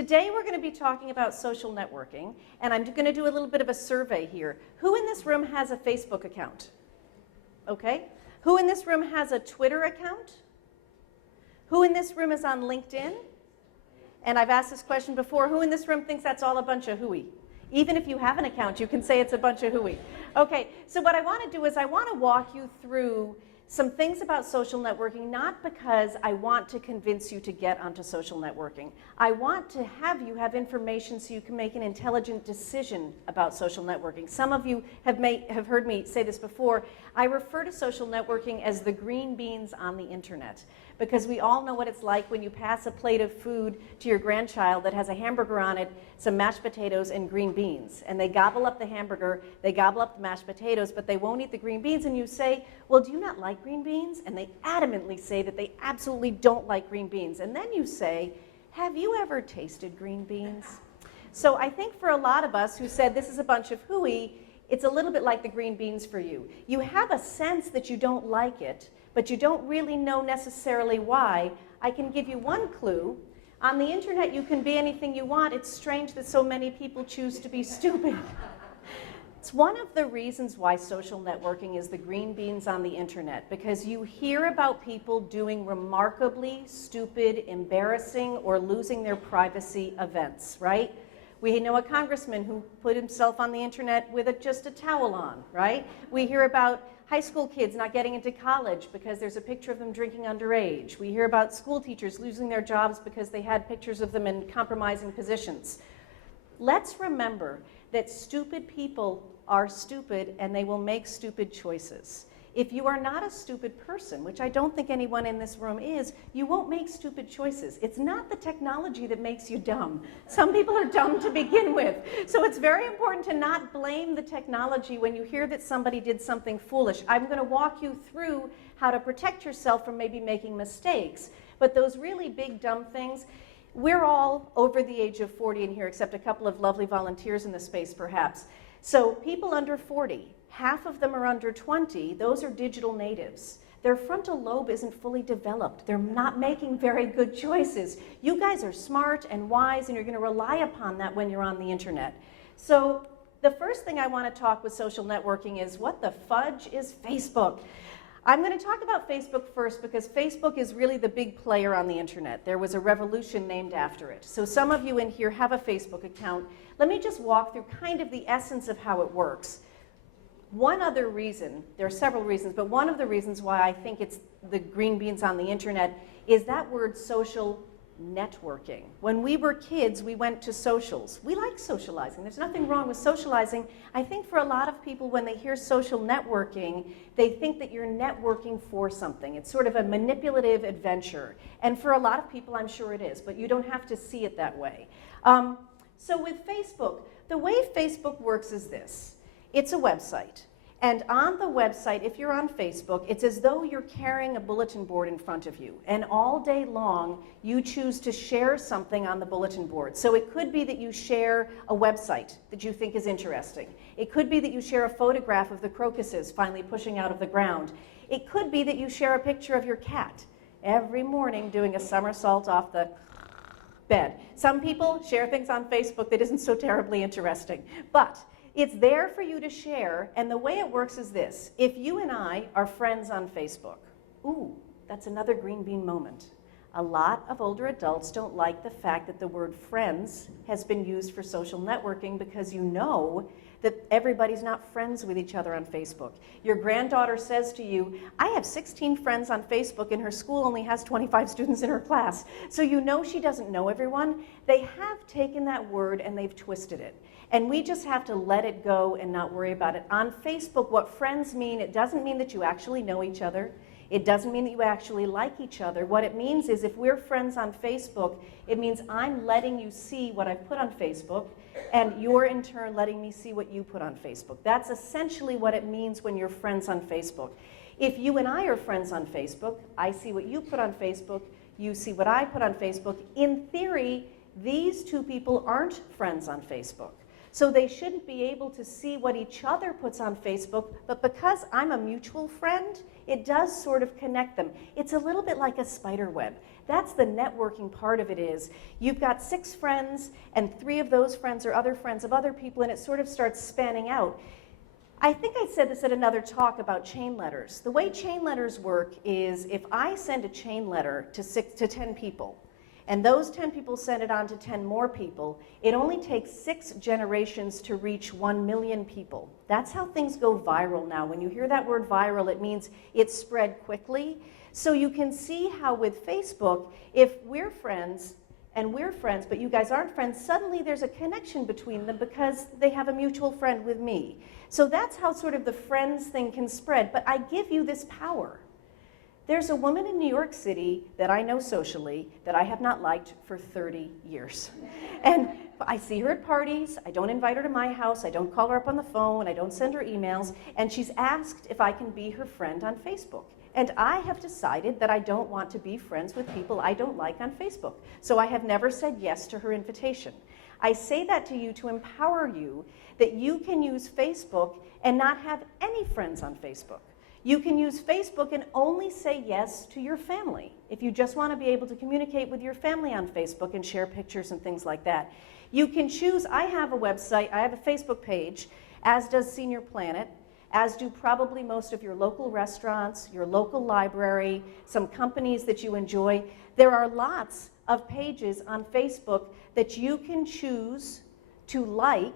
Today we're going to be talking about social networking, and I'm going to do a little bit of a survey here. Who in this room has a Facebook account? Okay. Who in this room has a Twitter account? Who in this room is on LinkedIn? And I've asked this question before. Who in this room thinks that's all a bunch of hooey? Even if you have an account, you can say it's a bunch of hooey. Okay, so what I want to do is I want to walk you through some things about social networking, not because I want to convince you to get onto social networking. I want to have you have information so you can make an intelligent decision about social networking. Some of you have heard me say this before. I refer to social networking as the green beans on the internet, because we all know what it's like when you pass a plate of food to your grandchild that has a hamburger on it, some mashed potatoes, and green beans. And they gobble up the hamburger, they gobble up the mashed potatoes, but they won't eat the green beans. And you say, well, do you not like green beans? And they adamantly say that they absolutely don't like green beans. And then you say, have you ever tasted green beans? So I think for a lot of us who said this is a bunch of hooey, it's a little bit like the green beans for you. You have a sense that you don't like it, but you don't really know necessarily why. I can give you one clue. On the internet, you can be anything you want. It's strange that so many people choose to be stupid. It's one of the reasons why social networking is the green beans on the internet, because you hear about people doing remarkably stupid, embarrassing, or losing their privacy events, right? We know a congressman who put himself on the internet with just a towel on, right? We hear about high school kids not getting into college because there's a picture of them drinking underage. We hear about school teachers losing their jobs because they had pictures of them in compromising positions. Let's remember that stupid people are stupid and they will make stupid choices. If you are not a stupid person, which I don't think anyone in this room is, you won't make stupid choices. It's not the technology that makes you dumb. Some people are dumb to begin with. So it's very important to not blame the technology when you hear that somebody did something foolish. I'm going to walk you through how to protect yourself from maybe making mistakes. But those really big dumb things, we're all over the age of 40 in here, except a couple of lovely volunteers in the space perhaps. So people under 40, half of them are under 20, those are digital natives. Their frontal lobe isn't fully developed. They're not making very good choices. You guys are smart and wise, and you're going to rely upon that when you're on the internet. So the first thing I want to talk with social networking is, what the fudge is Facebook? I'm going to talk about Facebook first because Facebook is really the big player on the internet. There was a revolution named after it. So some of you in here have a Facebook account. Let me just walk through kind of the essence of how it works. One other reason, there are several reasons, but one of the reasons why I think it's the green beans on the internet is that word social networking. When we were kids, we went to socials. We like socializing. There's nothing wrong with socializing. I think for a lot of people, when they hear social networking, they think that you're networking for something. It's sort of a manipulative adventure. And for a lot of people, I'm sure it is, but you don't have to see it that way. So with Facebook, the way Facebook works is this. It's a website. And on the website, if you're on Facebook, it's as though you're carrying a bulletin board in front of you. And all day long, you choose to share something on the bulletin board. So it could be that you share a website that you think is interesting. It could be that you share a photograph of the crocuses finally pushing out of the ground. It could be that you share a picture of your cat every morning doing a somersault off the bed. Some people share things on Facebook that isn't so terribly interesting. But it's there for you to share, and the way it works is this. If you and I are friends on Facebook, ooh, that's another green bean moment. A lot of older adults don't like the fact that the word friends has been used for social networking, because you know that everybody's not friends with each other on Facebook. Your granddaughter says to you, I have 16 friends on Facebook and her school only has 25 students in her class. So you know she doesn't know everyone. They have taken that word and they've twisted it. And we just have to let it go and not worry about it. On Facebook, what friends mean, it doesn't mean that you actually know each other. It doesn't mean that you actually like each other. What it means is, if we're friends on Facebook, it means I'm letting you see what I've put on Facebook, and you're in turn letting me see what you put on Facebook. That's essentially what it means when you're friends on Facebook. If you and I are friends on Facebook, I see what you put on Facebook, you see what I put on Facebook. In theory, these two people aren't friends on Facebook. So they shouldn't be able to see what each other puts on Facebook, but because I'm a mutual friend, it does sort of connect them. It's a little bit like a spider web. That's the networking part of it is. You've got 6 friends, and 3 of those friends are other friends of other people, and it sort of starts spanning out. I think I said this at another talk about chain letters. The way chain letters work is if I send a chain letter to 10 people, and those 10 people send it on to 10 more people, it only takes 6 generations to reach 1 million people. That's how things go viral now. When you hear that word viral, it means it's spread quickly. So you can see how with Facebook, if we're friends, and we're friends, but you guys aren't friends, suddenly there's a connection between them because they have a mutual friend with me. So that's how sort of the friends thing can spread, but I give you this power. There's a woman in New York City that I know socially that I have not liked for 30 years. And I see her at parties, I don't invite her to my house, I don't call her up on the phone, I don't send her emails, and she's asked if I can be her friend on Facebook. And I have decided that I don't want to be friends with people I don't like on Facebook. So I have never said yes to her invitation. I say that to you to empower you that you can use Facebook and not have any friends on Facebook. You can use Facebook and only say yes to your family. If you just want to be able to communicate with your family on Facebook and share pictures and things like that. You can choose, I have a website, I have a Facebook page, as does Senior Planet, as do probably most of your local restaurants, your local library, some companies that you enjoy. There are lots of pages on Facebook that you can choose to like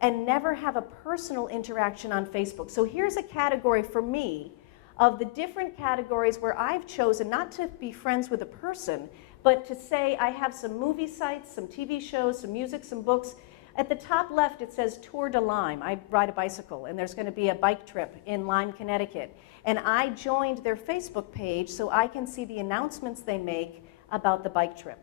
and never have a personal interaction on Facebook. So here's a category for me of the different categories where I've chosen not to be friends with a person, but to say I have some movie sites, some TV shows, some music, some books. At the top left, it says Tour de Lyme. I ride a bicycle, and there's going to be a bike trip in Lyme, Connecticut. And I joined their Facebook page so I can see the announcements they make about the bike trip.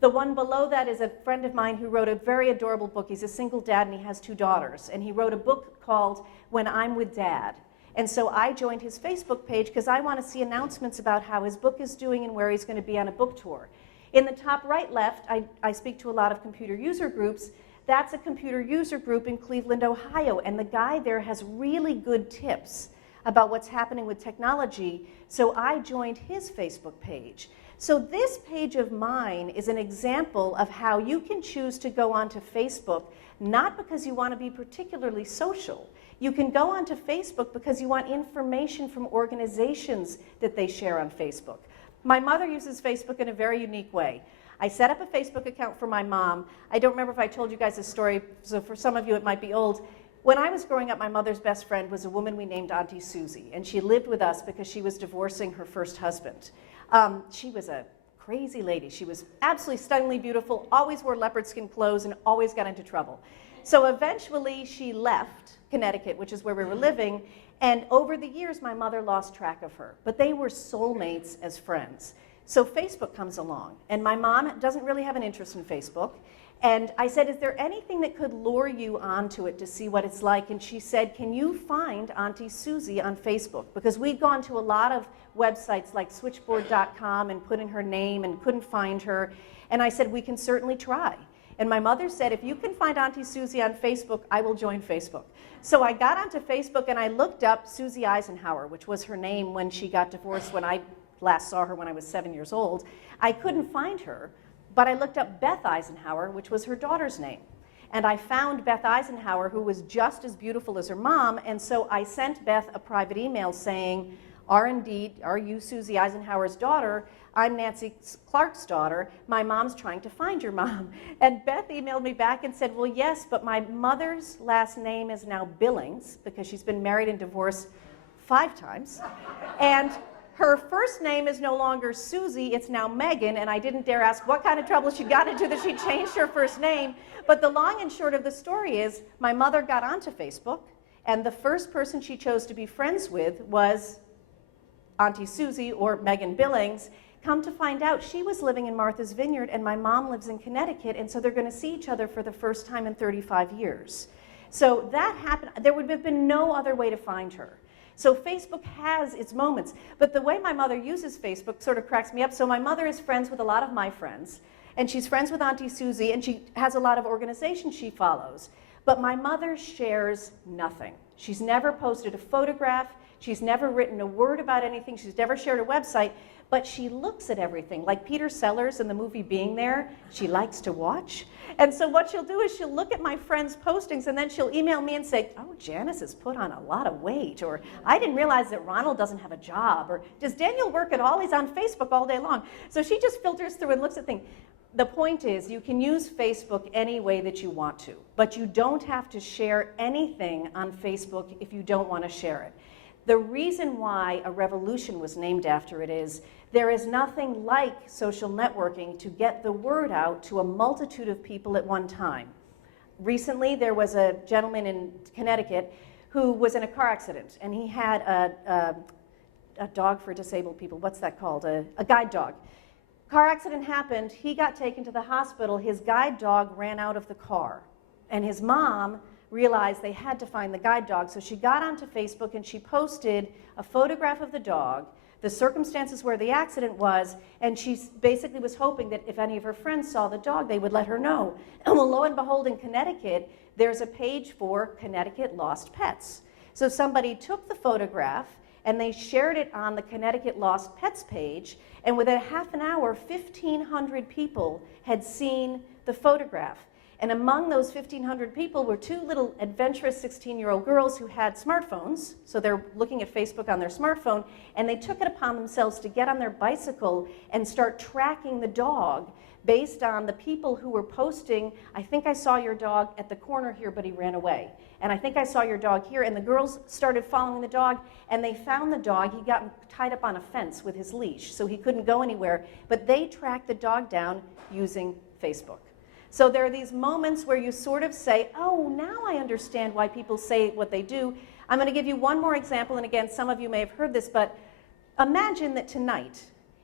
The one below that is a friend of mine who wrote a very adorable book. He's a single dad, and he has 2 daughters. And he wrote a book called When I'm with Dad. And so I joined his Facebook page because I want to see announcements about how his book is doing and where he's going to be on a book tour. In the top right left, I speak to a lot of computer user groups. That's a computer user group in Cleveland, Ohio, and the guy there has really good tips about what's happening with technology, so I joined his Facebook page. So this page of mine is an example of how you can choose to go onto Facebook, not because you want to be particularly social. You can go onto Facebook because you want information from organizations that they share on Facebook. My mother uses Facebook in a very unique way. I set up a Facebook account for my mom. I don't remember if I told you guys this story, so for some of you it might be old. When I was growing up, my mother's best friend was a woman we named Auntie Susie, and she lived with us because she was divorcing her first husband. She was a crazy lady. She was absolutely stunningly beautiful, always wore leopard skin clothes, and always got into trouble. So eventually she left Connecticut, which is where we were living, and over the years my mother lost track of her. But they were soulmates as friends. So Facebook comes along, and my mom doesn't really have an interest in Facebook. And I said, is there anything that could lure you onto it to see what it's like? And she said, can you find Auntie Susie on Facebook? Because we'd gone to a lot of websites like switchboard.com and put in her name and couldn't find her. And I said, we can certainly try. And my mother said, if you can find Auntie Susie on Facebook, I will join Facebook. So I got onto Facebook and I looked up Susie Eisenhower, which was her name when she got divorced when I last saw her when I was 7 years old. I couldn't find her, but I looked up Beth Eisenhower, which was her daughter's name. And I found Beth Eisenhower, who was just as beautiful as her mom, and so I sent Beth a private email saying, are you Susie Eisenhower's daughter? I'm Nancy Clark's daughter. My mom's trying to find your mom. And Beth emailed me back and said, well, yes, but my mother's last name is now Billings because she's been married and divorced 5 times. And her first name is no longer Susie, it's now Megan, and I didn't dare ask what kind of trouble she got into that she changed her first name. But the long and short of the story is my mother got onto Facebook, and the first person she chose to be friends with was Auntie Susie or Megan Billings. Come to find out, she was living in Martha's Vineyard, and my mom lives in Connecticut, and so they're going to see each other for the first time in 35 years. So that happened. There would have been no other way to find her. So Facebook has its moments, but the way my mother uses Facebook sort of cracks me up. So my mother is friends with a lot of my friends, and she's friends with Auntie Susie, and she has a lot of organizations she follows. But my mother shares nothing. She's never posted a photograph. She's never written a word about anything. She's never shared a website. But she looks at everything. Like Peter Sellers in the movie Being There, she likes to watch. And so what she'll do is she'll look at my friends' postings, and then she'll email me and say, oh, Janice has put on a lot of weight, or I didn't realize that Ronald doesn't have a job, or does Daniel work at all? He's on Facebook all day long. So she just filters through and looks at things. The point is, you can use Facebook any way that you want to, but you don't have to share anything on Facebook if you don't want to share it. The reason why a revolution was named after it is there is nothing like social networking to get the word out to a multitude of people at one time. Recently, there was a gentleman in Connecticut who was in a car accident, and he had a dog for disabled people. What's that called? A guide dog. Car accident happened. He got taken to the hospital. His guide dog ran out of the car, and his mom realized they had to find the guide dog. So she got onto Facebook and she posted a photograph of the dog, the circumstances where the accident was, and she basically was hoping that if any of her friends saw the dog, they would let her know. And well, lo and behold, in Connecticut, there's a page for Connecticut Lost Pets. So somebody took the photograph and they shared it on the Connecticut Lost Pets page, and within a half an hour, 1,500 people had seen the photograph. And among those 1,500 people were two little adventurous 16-year-old girls who had smartphones. So they're looking at Facebook on their smartphone, and they took it upon themselves to get on their bicycle and start tracking the dog based on the people who were posting, I think I saw your dog at the corner here, but he ran away. And I think I saw your dog here. And the girls started following the dog, and they found the dog. He got tied up on a fence with his leash, so he couldn't go anywhere. But they tracked the dog down using Facebook. So there are these moments where you sort of say, oh, now I understand why people say what they do. I'm going to give you one more example, and again, some of you may have heard this, but imagine that tonight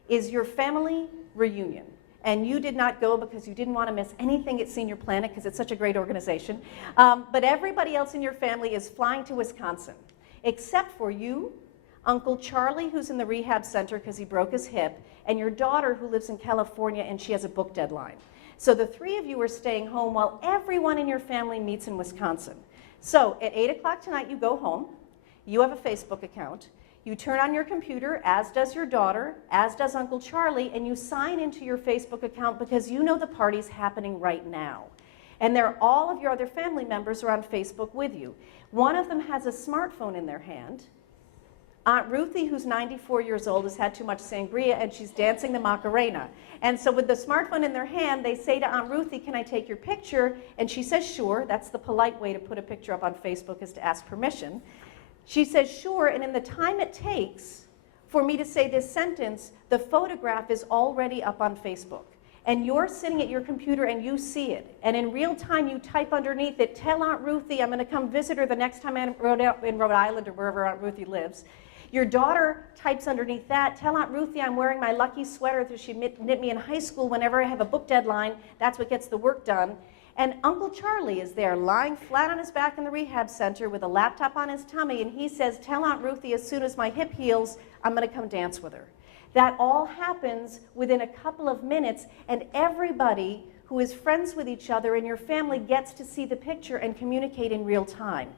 is your family reunion, and you did not go because you didn't want to miss anything at Senior Planet because it's such a great organization, but everybody else in your family is flying to Wisconsin, except for you, Uncle Charlie, who's in the rehab center because he broke his hip, and your daughter who lives in California and she has a book deadline. So the three of you are staying home while everyone in your family meets in Wisconsin. So at 8 o'clock tonight, you go home. You have a Facebook account. You turn on your computer, as does your daughter, as does Uncle Charlie, and you sign into your Facebook account because you know the party's happening right now. And all of your other family members are on Facebook with you. One of them has a smartphone in their hand. Aunt Ruthie, who's 94 years old, has had too much sangria, and she's dancing the Macarena. And so with the smartphone in their hand, they say to Aunt Ruthie, can I take your picture? And she says, sure. That's the polite way to put a picture up on Facebook, is to ask permission. She says, sure, and in the time it takes for me to say this sentence, the photograph is already up on Facebook. And you're sitting at your computer and you see it. And in real time, you type underneath it, tell Aunt Ruthie I'm going to come visit her the next time I'm in Rhode Island or wherever Aunt Ruthie lives. Your daughter types underneath that, tell Aunt Ruthie I'm wearing my lucky sweater that she knit me in high school whenever I have a book deadline. That's what gets the work done. And Uncle Charlie is there lying flat on his back in the rehab center with a laptop on his tummy, and he says, tell Aunt Ruthie as soon as my hip heals, I'm going to come dance with her. That all happens within a couple of minutes, and everybody who is friends with each other in your family gets to see the picture and communicate in real time.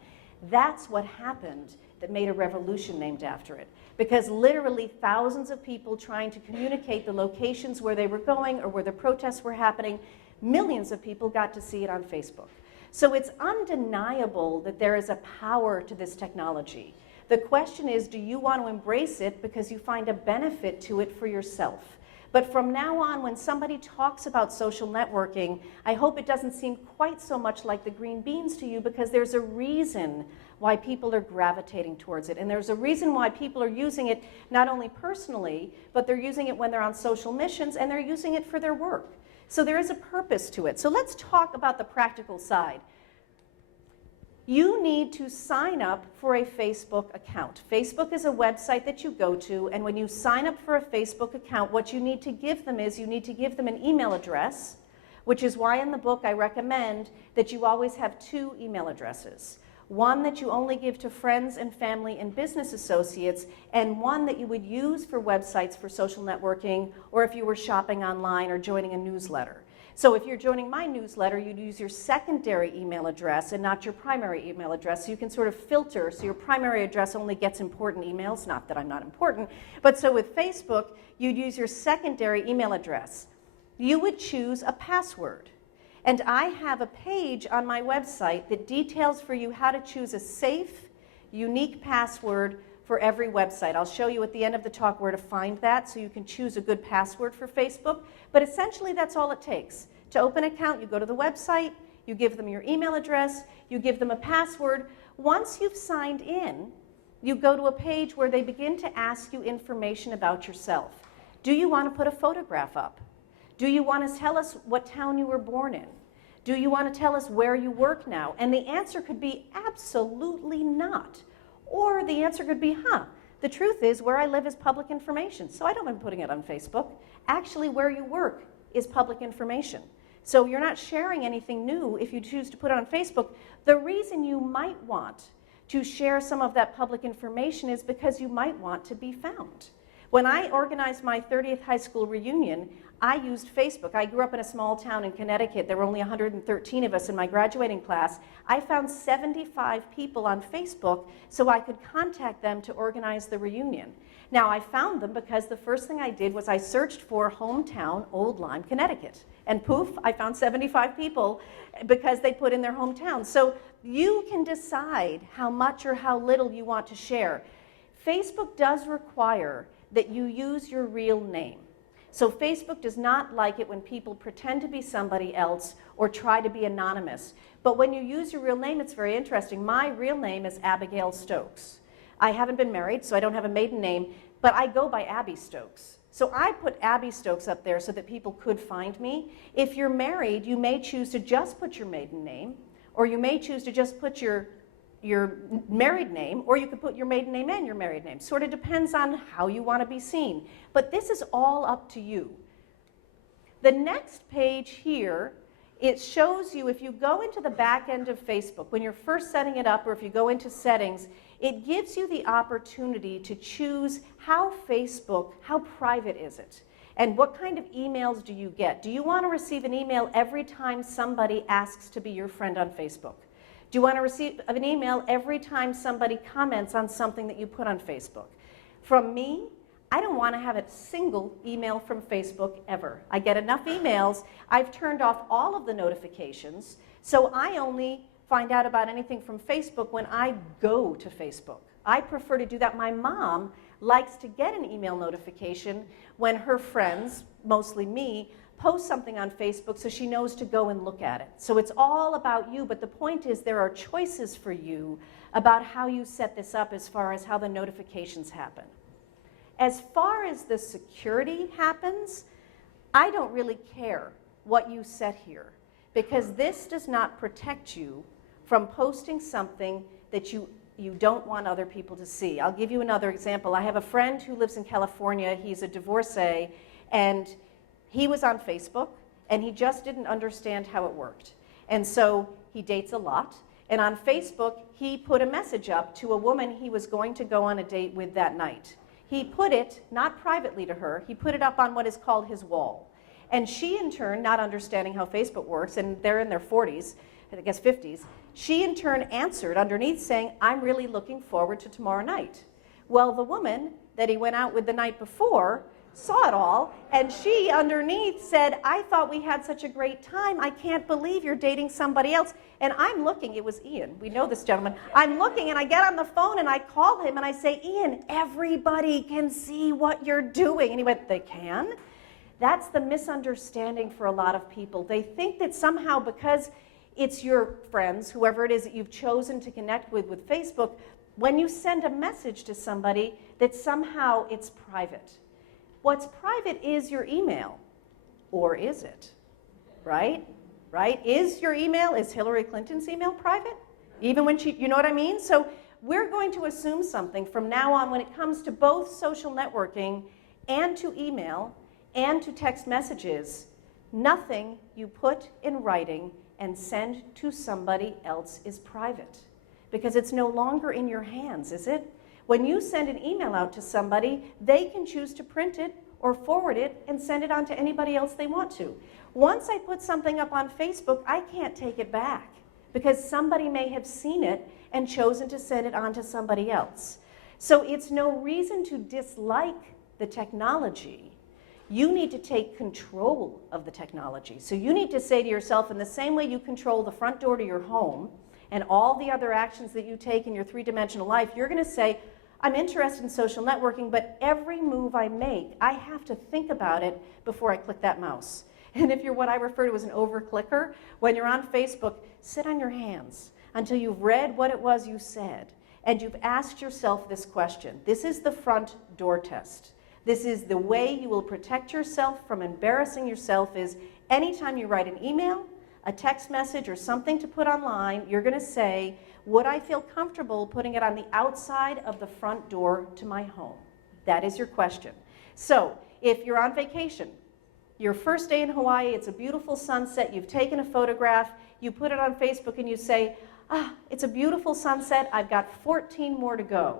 That's what happened that made a revolution named after it. Because literally thousands of people trying to communicate the locations where they were going or where the protests were happening, millions of people got to see it on Facebook. So it's undeniable that there is a power to this technology. The question is, do you want to embrace it because you find a benefit to it for yourself? But from now on, when somebody talks about social networking, I hope it doesn't seem quite so much like the green beans to you, because there's a reason why people are gravitating towards it. And there's a reason why people are using it not only personally, but they're using it when they're on social missions, and they're using it for their work. So there is a purpose to it. So let's talk about the practical side. You need to sign up for a Facebook account. Facebook is a website that you go to, and when you sign up for a Facebook account, what you need to give them is you need to give them an email address, which is why in the book I recommend that you always have 2 email addresses. One that you only give to friends and family and business associates, and one that you would use for websites for social networking, or if you were shopping online or joining a newsletter. So if you're joining my newsletter, you'd use your secondary email address and not your primary email address. So you can sort of filter, so your primary address only gets important emails, not that I'm not important, but so with Facebook, you'd use your secondary email address. You would choose a password. And I have a page on my website that details for you how to choose a safe, unique password for every website. I'll show you at the end of the talk where to find that so you can choose a good password for Facebook. But essentially, that's all it takes. To open an account, you go to the website, you give them your email address, you give them a password. Once you've signed in, you go to a page where they begin to ask you information about yourself. Do you want to put a photograph up? Do you want to tell us what town you were born in? Do you want to tell us where you work now? And the answer could be absolutely not. Or the answer could be, the truth is where I live is public information, so I don't mind putting it on Facebook. Actually, where you work is public information. So you're not sharing anything new if you choose to put it on Facebook. The reason you might want to share some of that public information is because you might want to be found. When I organized my 30th high school reunion, I used Facebook. I grew up in a small town in Connecticut. There were only 113 of us in my graduating class. I found 75 people on Facebook so I could contact them to organize the reunion. Now, I found them because the first thing I did was I searched for hometown Old Lyme, Connecticut. And poof, I found 75 people because they put in their hometown. So you can decide how much or how little you want to share. Facebook does require that you use your real name. So Facebook does not like it when people pretend to be somebody else or try to be anonymous. But when you use your real name, it's very interesting. My real name is Abigail Stokes. I haven't been married, so I don't have a maiden name, but I go by Abby Stokes. So I put Abby Stokes up there so that people could find me. If you're married, you may choose to just put your maiden name, or you may choose to just put your married name, or you could put your maiden name and your married name. Sort of depends on how you want to be seen. But this is all up to you. The next page here, it shows you if you go into the back end of Facebook, when you're first setting it up, or if you go into settings, it gives you the opportunity to choose how private is it? And what kind of emails do you get? Do you want to receive an email every time somebody asks to be your friend on Facebook? Do you want to receive an email every time somebody comments on something that you put on Facebook? From me, I don't want to have a single email from Facebook ever. I get enough emails. I've turned off all of the notifications, so I only find out about anything from Facebook when I go to Facebook. I prefer to do that. My mom likes to get an email notification when her friends, mostly me, post something on Facebook so she knows to go and look at it. So it's all about you, but the point is there are choices for you about how you set this up as far as how the notifications happen. As far as the security happens, I don't really care what you set here because this does not protect you from posting something that you don't want other people to see. I'll give you another example. I have a friend who lives in California. He's a divorcee, and he was on Facebook, and he just didn't understand how it worked. And so he dates a lot. And on Facebook, he put a message up to a woman he was going to go on a date with that night. He put it, not privately to her, he put it up on what is called his wall. And she, in turn, not understanding how Facebook works, and they're in their 40s, I guess 50s, she, in turn, answered underneath saying, "I'm really looking forward to tomorrow night." Well, the woman that he went out with the night before saw it all, and she underneath said, "I thought we had such a great time. I can't believe you're dating somebody else." And I'm looking, it was Ian, we know this gentleman. I'm looking and I get on the phone and I call him and I say, "Ian, everybody can see what you're doing." And he went, "They can?" That's the misunderstanding for a lot of people. They think that somehow because it's your friends, whoever it is that you've chosen to connect with Facebook, when you send a message to somebody, that somehow it's private. What's private is your email, or is it? Right? Right? Is your email, is Hillary Clinton's email private? Even when she, you know what I mean? So we're going to assume something from now on when it comes to both social networking and to email and to text messages. Nothing you put in writing and send to somebody else is private, because it's no longer in your hands, is it? When you send an email out to somebody, they can choose to print it or forward it and send it on to anybody else they want to. Once I put something up on Facebook, I can't take it back because somebody may have seen it and chosen to send it on to somebody else. So it's no reason to dislike the technology. You need to take control of the technology. So you need to say to yourself, in the same way you control the front door to your home and all the other actions that you take in your three-dimensional life, you're going to say, I'm interested in social networking, but every move I make, I have to think about it before I click that mouse. And if you're what I refer to as an over-clicker, when you're on Facebook, sit on your hands until you've read what it was you said and you've asked yourself this question. This is the front door test. This is the way you will protect yourself from embarrassing yourself is anytime you write an email, a text message, or something to put online, you're going to say, would I feel comfortable putting it on the outside of the front door to my home? That is your question. So if you're on vacation, your first day in Hawaii, it's a beautiful sunset, you've taken a photograph, you put it on Facebook and you say, it's a beautiful sunset, I've got 14 more to go.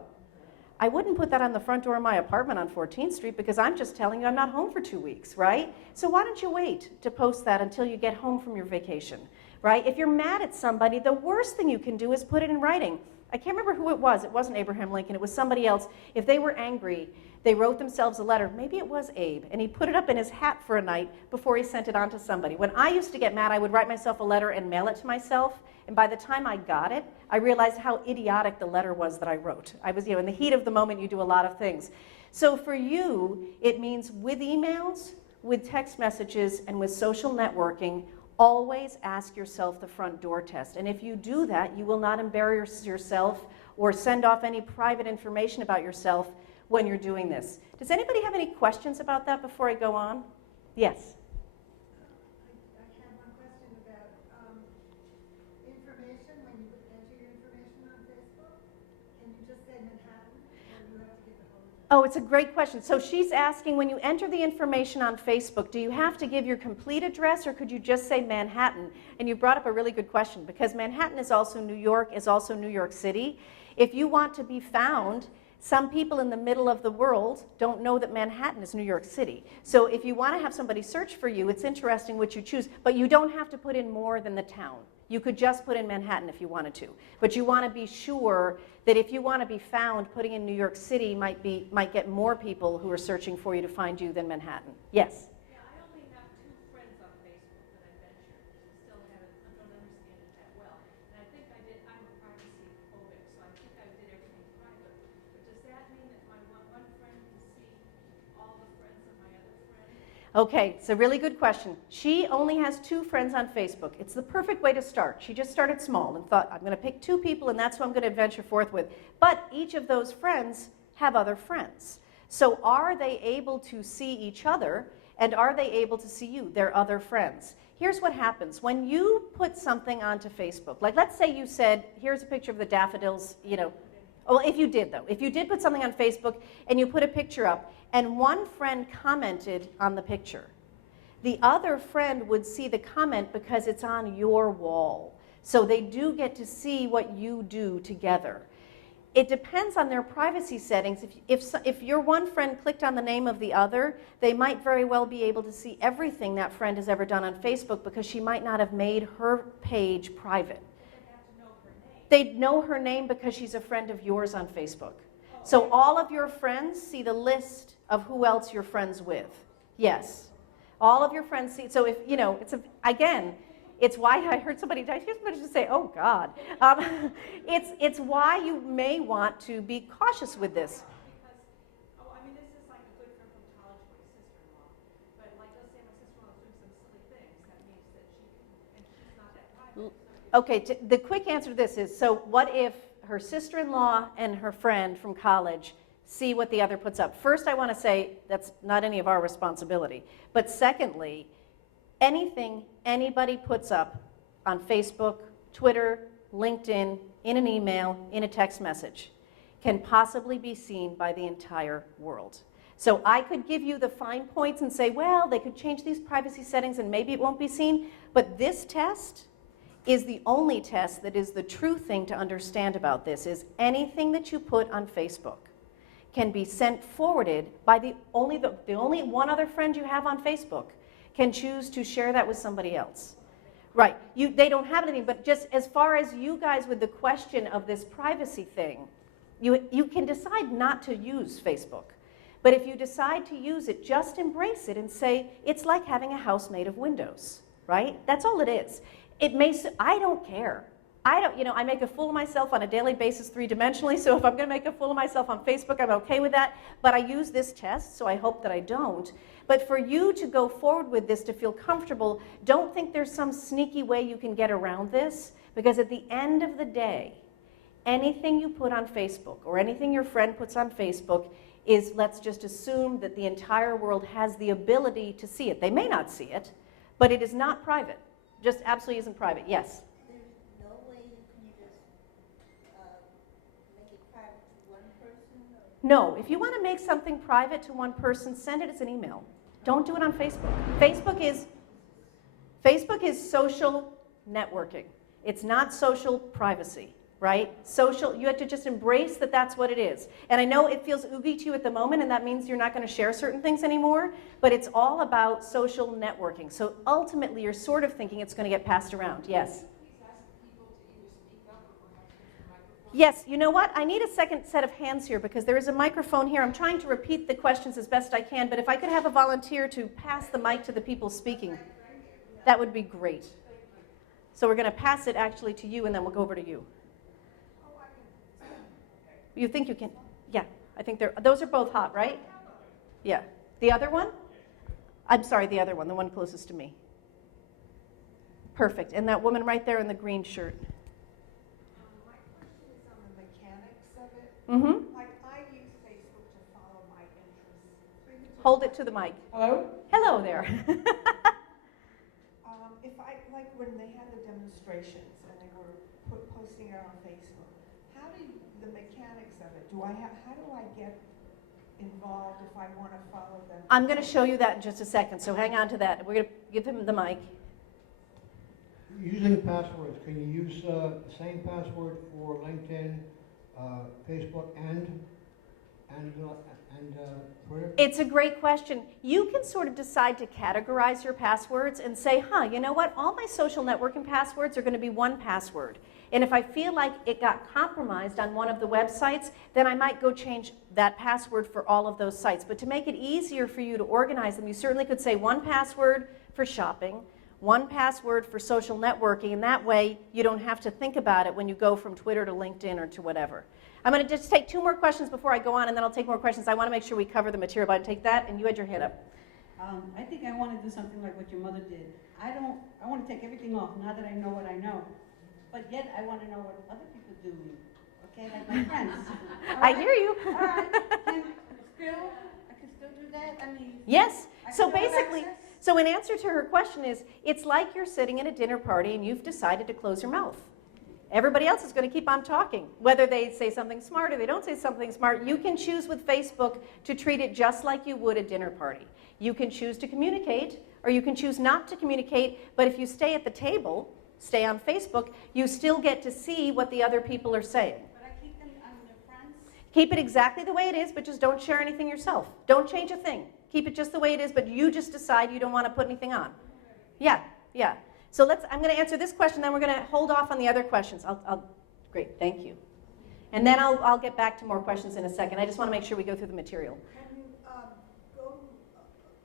I wouldn't put that on the front door of my apartment on 14th Street because I'm just telling you I'm not home for 2 weeks, right? So why don't you wait to post that until you get home from your vacation, right? If you're mad at somebody, the worst thing you can do is put it in writing. I can't remember who it was. It wasn't Abraham Lincoln. It was somebody else. If they were angry, they wrote themselves a letter. Maybe it was Abe, and he put it up in his hat for a night before he sent it on to somebody. When I used to get mad, I would write myself a letter and mail it to myself. And by the time I got it, I realized how idiotic the letter was that I wrote. I was, in the heat of the moment, you do a lot of things. So for you, it means with emails, with text messages, and with social networking, always ask yourself the front door test. And if you do that, you will not embarrass yourself or send off any private information about yourself when you're doing this. Does anybody have any questions about that before I go on? Yes? Oh, it's a great question. So she's asking, when you enter the information on Facebook, do you have to give your complete address or could you just say Manhattan? And you brought up a really good question because Manhattan is also New York, is also New York City. If you want to be found, some people in the middle of the world don't know that Manhattan is New York City. So if you want to have somebody search for you, it's interesting what you choose, but you don't have to put in more than the town. You could just put in Manhattan if you wanted to. But you want to be sure that if you want to be found, putting in New York City might get more people who are searching for you to find you than Manhattan. Yes? Yeah, I only have 2 friends on Facebook that I ventured. Still don't understand it that well. And I think I'm a privacy phobic, so I think I did everything private. But does that mean that my one friend can see all the friends of my other friend? Okay, it's a really good question. She only has 2 friends on Facebook. It's the perfect way to start. She just started small and thought, I'm going to pick 2 people and that's who I'm going to venture forth with. But each of those friends have other friends. So are they able to see each other and are they able to see you, their other friends? Here's what happens. When you put something onto Facebook, like let's say you said, here's a picture of the daffodils, well, if you did though, if you did put something on Facebook and you put a picture up and one friend commented on the picture, the other friend would see the comment because it's on your wall. So they do get to see what you do together. It depends on their privacy settings. If your one friend clicked on the name of the other, they might very well be able to see everything that friend has ever done on Facebook because she might not have made her page private. They'd know her name because she's a friend of yours on Facebook. So all of your friends see the list of who else you're friends with. Yes. All of your friends see. So if, it's why I heard somebody just say, oh, God. It's why you may want to be cautious with this. Because, this is like a good friend from college with my sister-in-law. But like, let's say my sister-in-law is doing some silly things. That means that she's not that private. Okay, the quick answer to this is, so what if her sister-in-law and her friend from college see what the other puts up? First, I want to say that's not any of our responsibility. But secondly, anything anybody puts up on Facebook, Twitter, LinkedIn, in an email, in a text message, can possibly be seen by the entire world. So I could give you the fine points and say, well, they could change these privacy settings and maybe it won't be seen, but this test is the only test that is the true thing to understand about this, is anything that you put on Facebook can be sent forwarded by the only one other friend you have on Facebook can choose to share that with somebody else. Right, they don't have anything, but just as far as you guys with the question of this privacy thing, you can decide not to use Facebook. But if you decide to use it, just embrace it and say, it's like having a house made of windows, right? That's all it is. I don't care. I make a fool of myself on a daily basis 3-dimensionally, so if I'm going to make a fool of myself on Facebook, I'm okay with that. But I use this test, so I hope that I don't. But for you to go forward with this, to feel comfortable, don't think there's some sneaky way you can get around this, because at the end of the day, anything you put on Facebook or anything your friend puts on Facebook is, let's just assume that the entire world has the ability to see it. They may not see it, but it is not private. Just absolutely isn't private. Yes? There's no way you can just make it private to one person? Or? No. If you want to make something private to one person, send it as an email. Don't do it on Facebook. Facebook is social networking. It's not social privacy. Right? Social, you have to just embrace that that's what it is. And I know it feels oogie to you at the moment, and that means you're not going to share certain things anymore, but it's all about social networking. So ultimately, you're sort of thinking it's going to get passed around. Yes? Yes, you know what? I need a second set of hands here because there is a microphone here. I'm trying to repeat the questions as best I can, but if I could have a volunteer to pass the mic to the people speaking, that would be great. So we're going to pass it actually to you, and then we'll go over to you. You think you can? Yeah, I think those are both hot, right? Yeah. The other one? I'm sorry, the other one, the one closest to me. Perfect. And that woman right there in the green shirt. My question is on the mechanics of it. Mm-hmm. Like, I use Facebook to follow my interests. Hold it to the mic. Hello? Hello there. Like when they had the demonstrations and they were posting it on Facebook, the mechanics of it, how do I get involved if I want to follow them? I'm going to show you that in just a second, so hang on to that. We're going to give him the mic. Using passwords, can you use the same password for LinkedIn, Facebook, and Twitter? It's a great question. You can sort of decide to categorize your passwords and say, you know what? All my social networking passwords are going to be one password. And if I feel like it got compromised on one of the websites, then I might go change that password for all of those sites. But to make it easier for you to organize them, you certainly could say one password for shopping, one password for social networking, and that way you don't have to think about it when you go from Twitter to LinkedIn or to whatever. I'm going to just take 2 more questions before I go on, and then I'll take more questions. I want to make sure we cover the material, but I'll take that, and you had your hand up. I think I want to do something like what your mother did. I want to take everything off now that I know what I know. But yet I want to know what other people do, okay, like my friends. I hear you. All right. I can still do that? I mean, yes. I So still have basically, access? so in answer to her question is, it's like you're sitting at a dinner party and you've decided to close your mouth. Everybody else is going to keep on talking. Whether they say something smart or they don't say something smart, you can choose with Facebook to treat it just like you would a dinner party. You can choose to communicate, or you can choose not to communicate, but if you stay at the table, stay on Facebook, you still get to see what the other people are saying. But I keep them on their friends? Keep it exactly the way it is, but just don't share anything yourself. Don't change a thing. Keep it just the way it is, but you just decide you don't want to put anything on. Yeah. So I'm going to answer this question, then we're going to hold off on the other questions. Great, thank you. And then I'll get back to more questions in a second. I just want to make sure we go through the material. Can you go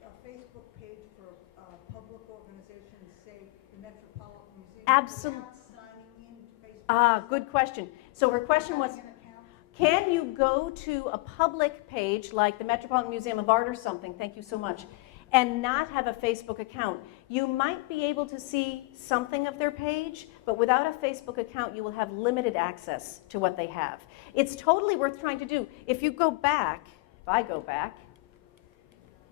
to a Facebook page for a public organization, say the Metropolitan Museum? Absolutely. Without signing in to Facebook? Good question. So her question was, Having an account? can you go to a public page like the Metropolitan Museum of Art or something, thank you so much, and not have a Facebook account? You might be able to see something of their page, but without a Facebook account, you will have limited access to what they have. It's totally worth trying to do. If you go back, if I go back,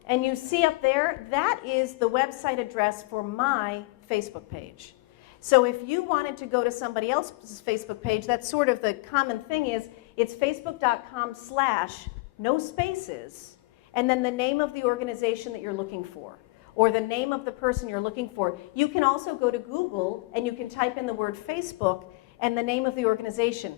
and you see up there, that is the website address for my Facebook page. So if you wanted to go to somebody else's Facebook page, that's sort of the common thing is, it's facebook.com/ no spaces, and then the name of the organization that you're looking for, or the name of the person you're looking for. You can also go to Google and you can type in the word Facebook and the name of the organization.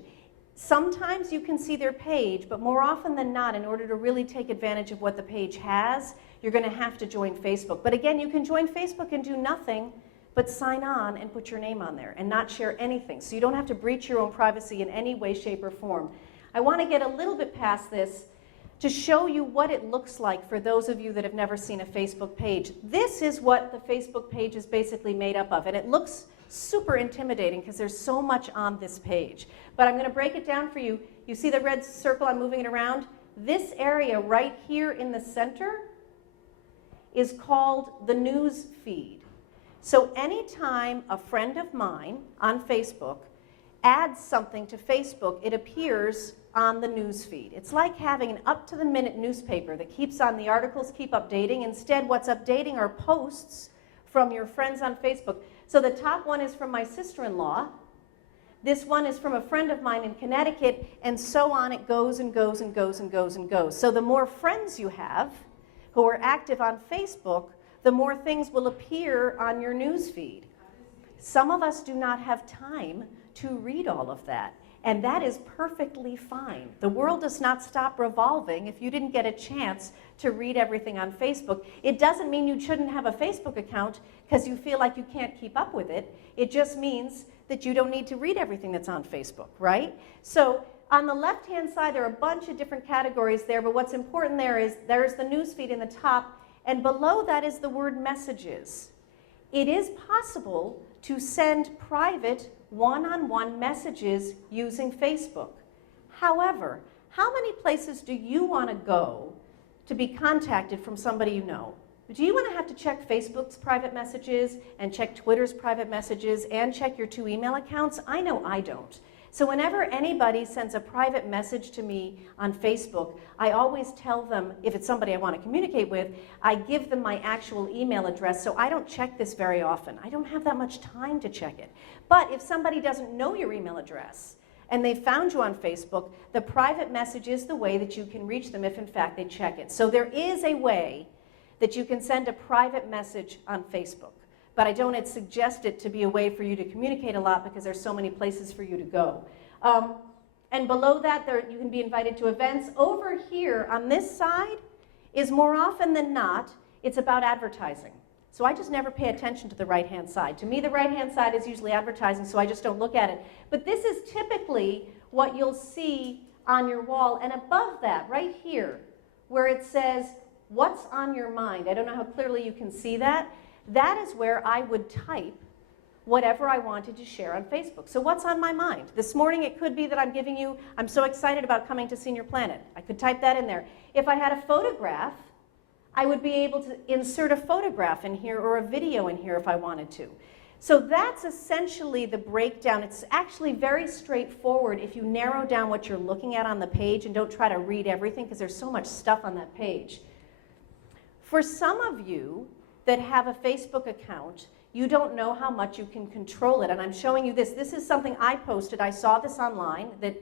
Sometimes you can see their page, but more often than not, in order to really take advantage of what the page has, you're going to have to join Facebook. But again, you can join Facebook and do nothing but sign on and put your name on there and not share anything. So you don't have to breach your own privacy in any way, shape, or form. I want to get a little bit past this to show you what it looks like for those of you that have never seen a Facebook page. This is what the Facebook page is basically made up of, and it looks super intimidating because there's so much on this page. But I'm going to break it down for you. You see the red circle? I'm moving it around. This area right here in the center is called the news feed. So anytime a friend of mine on Facebook adds something to Facebook, it appears on the news feed. It's like having an up-to-the-minute newspaper that keeps on, the articles keep updating. Instead, what's updating are posts from your friends on Facebook. So the top one is from my sister-in-law. This one is from a friend of mine in Connecticut, and so on it goes and goes and goes and goes and goes. So the more friends you have who are active on Facebook, the more things will appear on your news feed. Some of us do not have time to read all of that, and that is perfectly fine. The world does not stop revolving if you didn't get a chance to read everything on Facebook. It doesn't mean you shouldn't have a Facebook account because you feel like you can't keep up with it. It just means that you don't need to read everything that's on Facebook, right? So on the left-hand side, there are a bunch of different categories there, but what's important there is there's the news feed in the top, and below that is the word messages. It is possible to send private one-on-one messages using Facebook. However, how many places do you want to go to be contacted from somebody you know? Do you want to have to check Facebook's private messages and check Twitter's private messages and check your 2 email accounts? I know I don't. So whenever anybody sends a private message to me on Facebook, I always tell them, if it's somebody I want to communicate with, I give them my actual email address, so I don't check this very often. I don't have that much time to check it. But if somebody doesn't know your email address and they found you on Facebook, the private message is the way that you can reach them if in fact they check it. So there is a way that you can send a private message on Facebook. But I don't suggest it to be a way for you to communicate a lot because there's so many places for you to go. And below that, you can be invited to events. Over here on this side is more often than not, it's about advertising. So I just never pay attention to the right-hand side. To me, the right-hand side is usually advertising, so I just don't look at it. But this is typically what you'll see on your wall. And above that, right here, where it says, what's on your mind? I don't know how clearly you can see that. That is where I would type whatever I wanted to share on Facebook. So what's on my mind? This morning it could be that I'm so excited about coming to Senior Planet. I could type that in there. If I had a photograph, I would be able to insert a photograph in here or a video in here if I wanted to. So that's essentially the breakdown. It's actually very straightforward if you narrow down what you're looking at on the page and don't try to read everything because there's so much stuff on that page. For some of you that have a Facebook account, you don't know how much you can control it. And I'm showing you this. This is something I posted. I saw this online that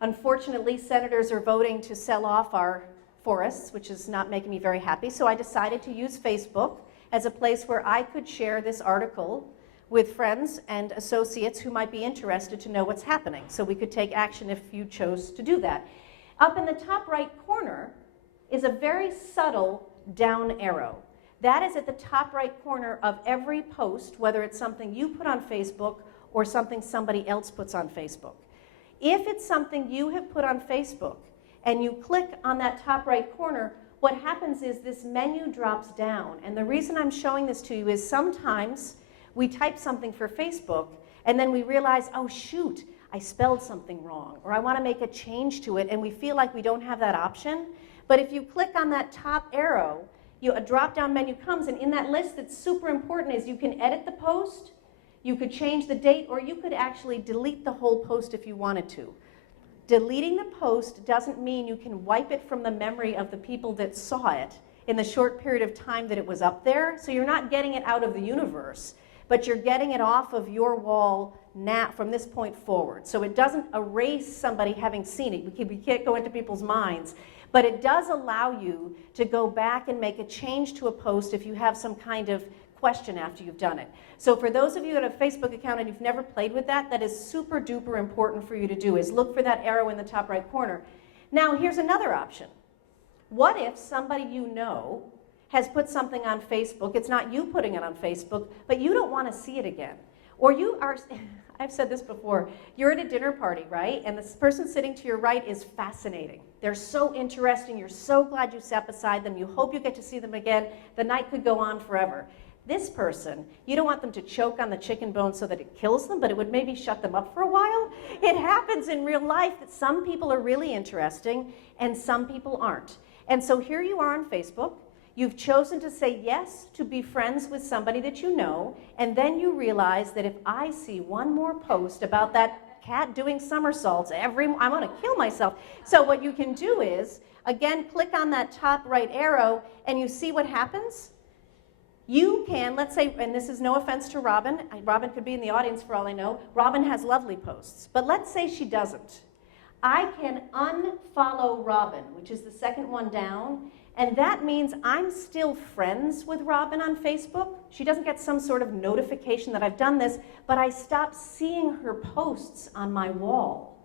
unfortunately senators are voting to sell off our forests, which is not making me very happy. So I decided to use Facebook as a place where I could share this article with friends and associates who might be interested to know what's happening. So we could take action if you chose to do that. Up in the top right corner is a very subtle down arrow. That is at the top right corner of every post, whether it's something you put on Facebook or something somebody else puts on Facebook. If it's something you have put on Facebook and you click on that top right corner, what happens is this menu drops down. And the reason I'm showing this to you is sometimes we type something for Facebook and then we realize, oh shoot, I spelled something wrong, or I want to make a change to it, and we feel like we don't have that option. But if you click on that top arrow, a drop-down menu comes, and in that list that's super important is you can edit the post, you could change the date, or you could actually delete the whole post if you wanted to. Deleting the post doesn't mean you can wipe it from the memory of the people that saw it in the short period of time that it was up there, so you're not getting it out of the universe, but you're getting it off of your wall now from this point forward. So it doesn't erase somebody having seen it. We can't go into people's minds. But it does allow you to go back and make a change to a post if you have some kind of question after you've done it. So for those of you that have a Facebook account and you've never played with that, that is super duper important for you to do, is look for that arrow in the top right corner. Now here's another option. What if somebody you know has put something on Facebook, it's not you putting it on Facebook, but you don't want to see it again? Or you are, I've said this before, you're at a dinner party, right? And this person sitting to your right is fascinating. They're so interesting, you're so glad you sat beside them, you hope you get to see them again, the night could go on forever. This person, you don't want them to choke on the chicken bone so that it kills them, but it would maybe shut them up for a while. It happens in real life that some people are really interesting and some people aren't. And so here you are on Facebook. You've chosen to say yes to be friends with somebody that you know, and then you realize that if I see one more post about that cat doing somersaults I'm going to kill myself. So what you can do is, again, click on that top right arrow, and you see what happens? You can, let's say, and this is no offense to Robin. Robin could be in the audience for all I know. Robin has lovely posts, but let's say she doesn't. I can unfollow Robin, which is the second one down, and that means I'm still friends with Robin on Facebook. She doesn't get some sort of notification that I've done this, but I stop seeing her posts on my wall.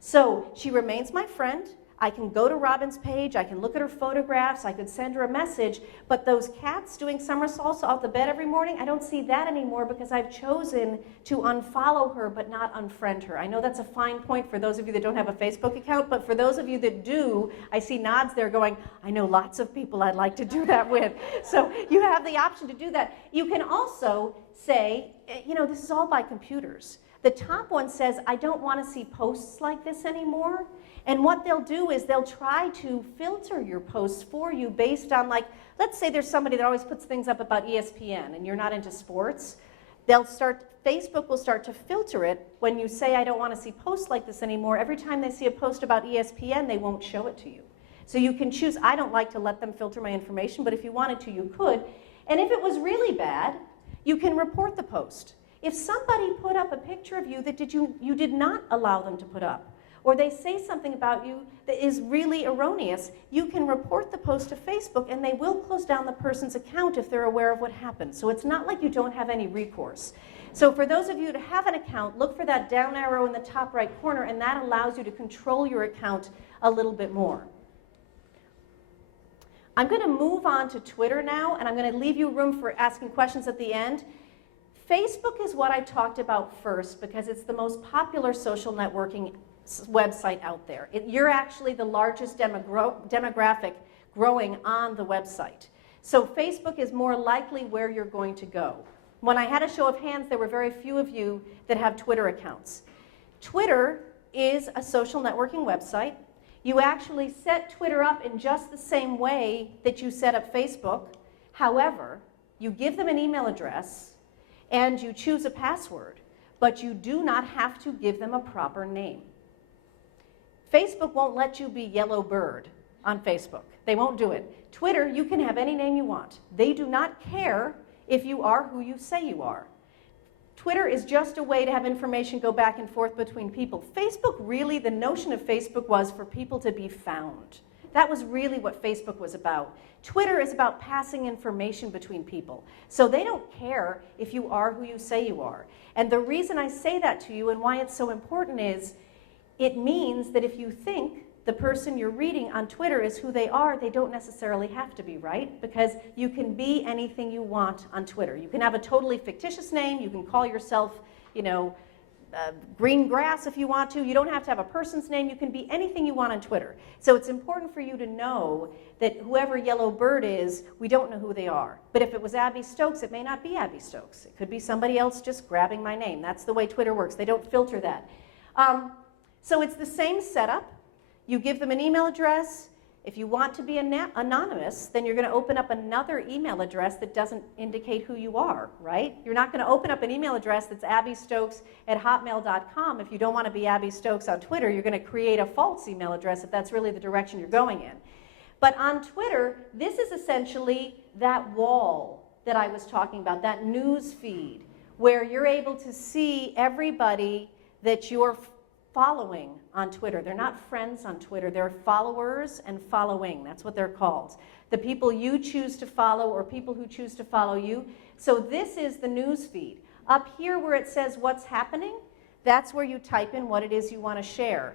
So she remains my friend. I can go to Robin's page, I can look at her photographs, I could send her a message, but those cats doing somersaults off the bed every morning, I don't see that anymore because I've chosen to unfollow her but not unfriend her. I know that's a fine point for those of you that don't have a Facebook account, but for those of you that do, I see nods there going, I know lots of people I'd like to do that with. So you have the option to do that. You can also say, you know, this is all by computers. The top one says, I don't want to see posts like this anymore. And what they'll do is they'll try to filter your posts for you based on, like, let's say there's somebody that always puts things up about ESPN and you're not into sports. Facebook will start to filter it when you say, I don't want to see posts like this anymore. Every time they see a post about ESPN, they won't show it to you. So you can choose, I don't like to let them filter my information, but if you wanted to, you could. And if it was really bad, you can report the post. If somebody put up a picture of you that you did not allow them to put up, or they say something about you that is really erroneous, you can report the post to Facebook and they will close down the person's account if they're aware of what happened. So it's not like you don't have any recourse. So for those of you to have an account, look for that down arrow in the top right corner, and that allows you to control your account a little bit more. I'm going to move on to Twitter now, and I'm going to leave you room for asking questions at the end. Facebook is what I talked about first because it's the most popular social networking website out there. You're actually the largest demographic growing on the website. So Facebook is more likely where you're going to go. When I had a show of hands, there were very few of you that have Twitter accounts. Twitter is a social networking website. You actually set Twitter up in just the same way that you set up Facebook. However, you give them an email address and you choose a password, but you do not have to give them a proper name. Facebook won't let you be Yellow Bird on Facebook. They won't do it. Twitter, you can have any name you want. They do not care if you are who you say you are. Twitter is just a way to have information go back and forth between people. Facebook, really, the notion of Facebook was for people to be found. That was really what Facebook was about. Twitter is about passing information between people. So they don't care if you are who you say you are. And the reason I say that to you and why it's so important is it means that if you think the person you're reading on Twitter is who they are, they don't necessarily have to be, right? Because you can be anything you want on Twitter. You can have a totally fictitious name. You can call yourself, green grass if you want to. You don't have to have a person's name. You can be anything you want on Twitter. So it's important for you to know that whoever Yellow Bird is, we don't know who they are. But if it was Abby Stokes, it may not be Abby Stokes. It could be somebody else just grabbing my name. That's the way Twitter works. They don't filter that. So it's the same setup. You give them an email address. If you want to be anonymous, then you're going to open up another email address that doesn't indicate who you are, right? You're not going to open up an email address that's abbystokes@hotmail.com if you don't want to be Abby Stokes on Twitter. You're going to create a false email address if that's really the direction you're going in. But on Twitter, this is essentially that wall that I was talking about, that news feed, where you're able to see everybody that you're following on Twitter. They're not friends on Twitter. They're followers and following. That's what they're called. The people you choose to follow or people who choose to follow you, So this is the news feed. Up here where it says what's happening, that's where you type in what it is you want to share.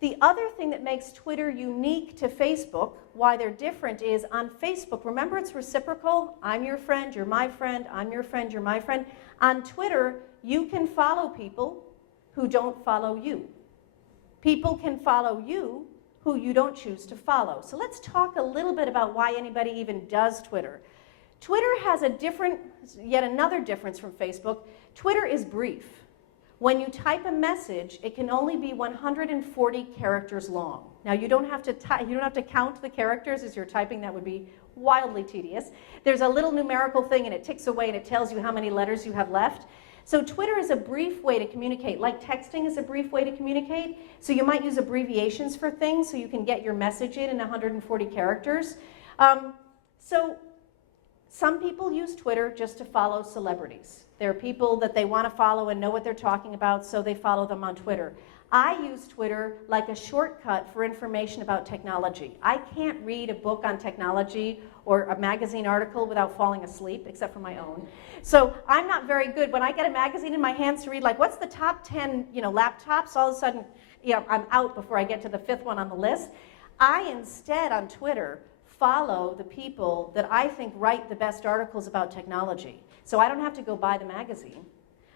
The other thing that makes Twitter unique to Facebook, why they're different, is on Facebook, remember it's reciprocal. I'm your friend, you're my friend, I'm your friend, you're my friend. On Twitter, you can follow people who don't follow you. People can follow you who you don't choose to follow. So let's talk a little bit about why anybody even does Twitter. Twitter has yet another difference from Facebook. Twitter is brief. When you type a message, it can only be 140 characters long. Now you don't have to count the characters as you're typing. That would be wildly tedious. There's a little numerical thing and it ticks away and it tells you how many letters you have left. So Twitter is a brief way to communicate, like texting is a brief way to communicate. So you might use abbreviations for things so you can get your message in 140 characters. So some people use Twitter just to follow celebrities. There are people that they want to follow and know what they're talking about, so they follow them on Twitter. I use Twitter like a shortcut for information about technology. I can't read a book on technology or a magazine article without falling asleep, except for my own. So I'm not very good. When I get a magazine in my hands to read, like, what's the top 10, laptops, all of a sudden, I'm out before I get to the 5th one on the list. I instead, on Twitter, follow the people that I think write the best articles about technology. So I don't have to go buy the magazine.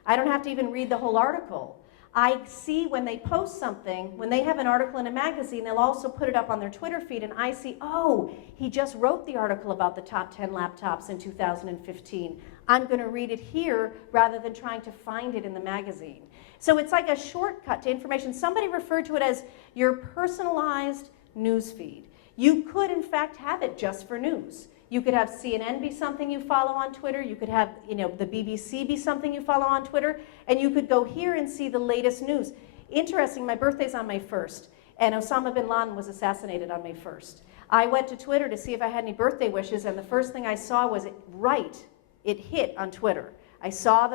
I don't have to even read the whole article. I see when they post something, when they have an article in a magazine, they'll also put it up on their Twitter feed, and I see, oh, he just wrote the article about the top 10 laptops in 2015. I'm going to read it here rather than trying to find it in the magazine. So it's like a shortcut to information. Somebody referred to it as your personalized news feed. You could, in fact, have it just for news. You could have CNN be something you follow on Twitter. You could have, the BBC be something you follow on Twitter. And you could go here and see the latest news. Interesting, my birthday's on May 1st, and Osama bin Laden was assassinated on May 1st. I went to Twitter to see if I had any birthday wishes, and the first thing I saw was it hit on Twitter. I saw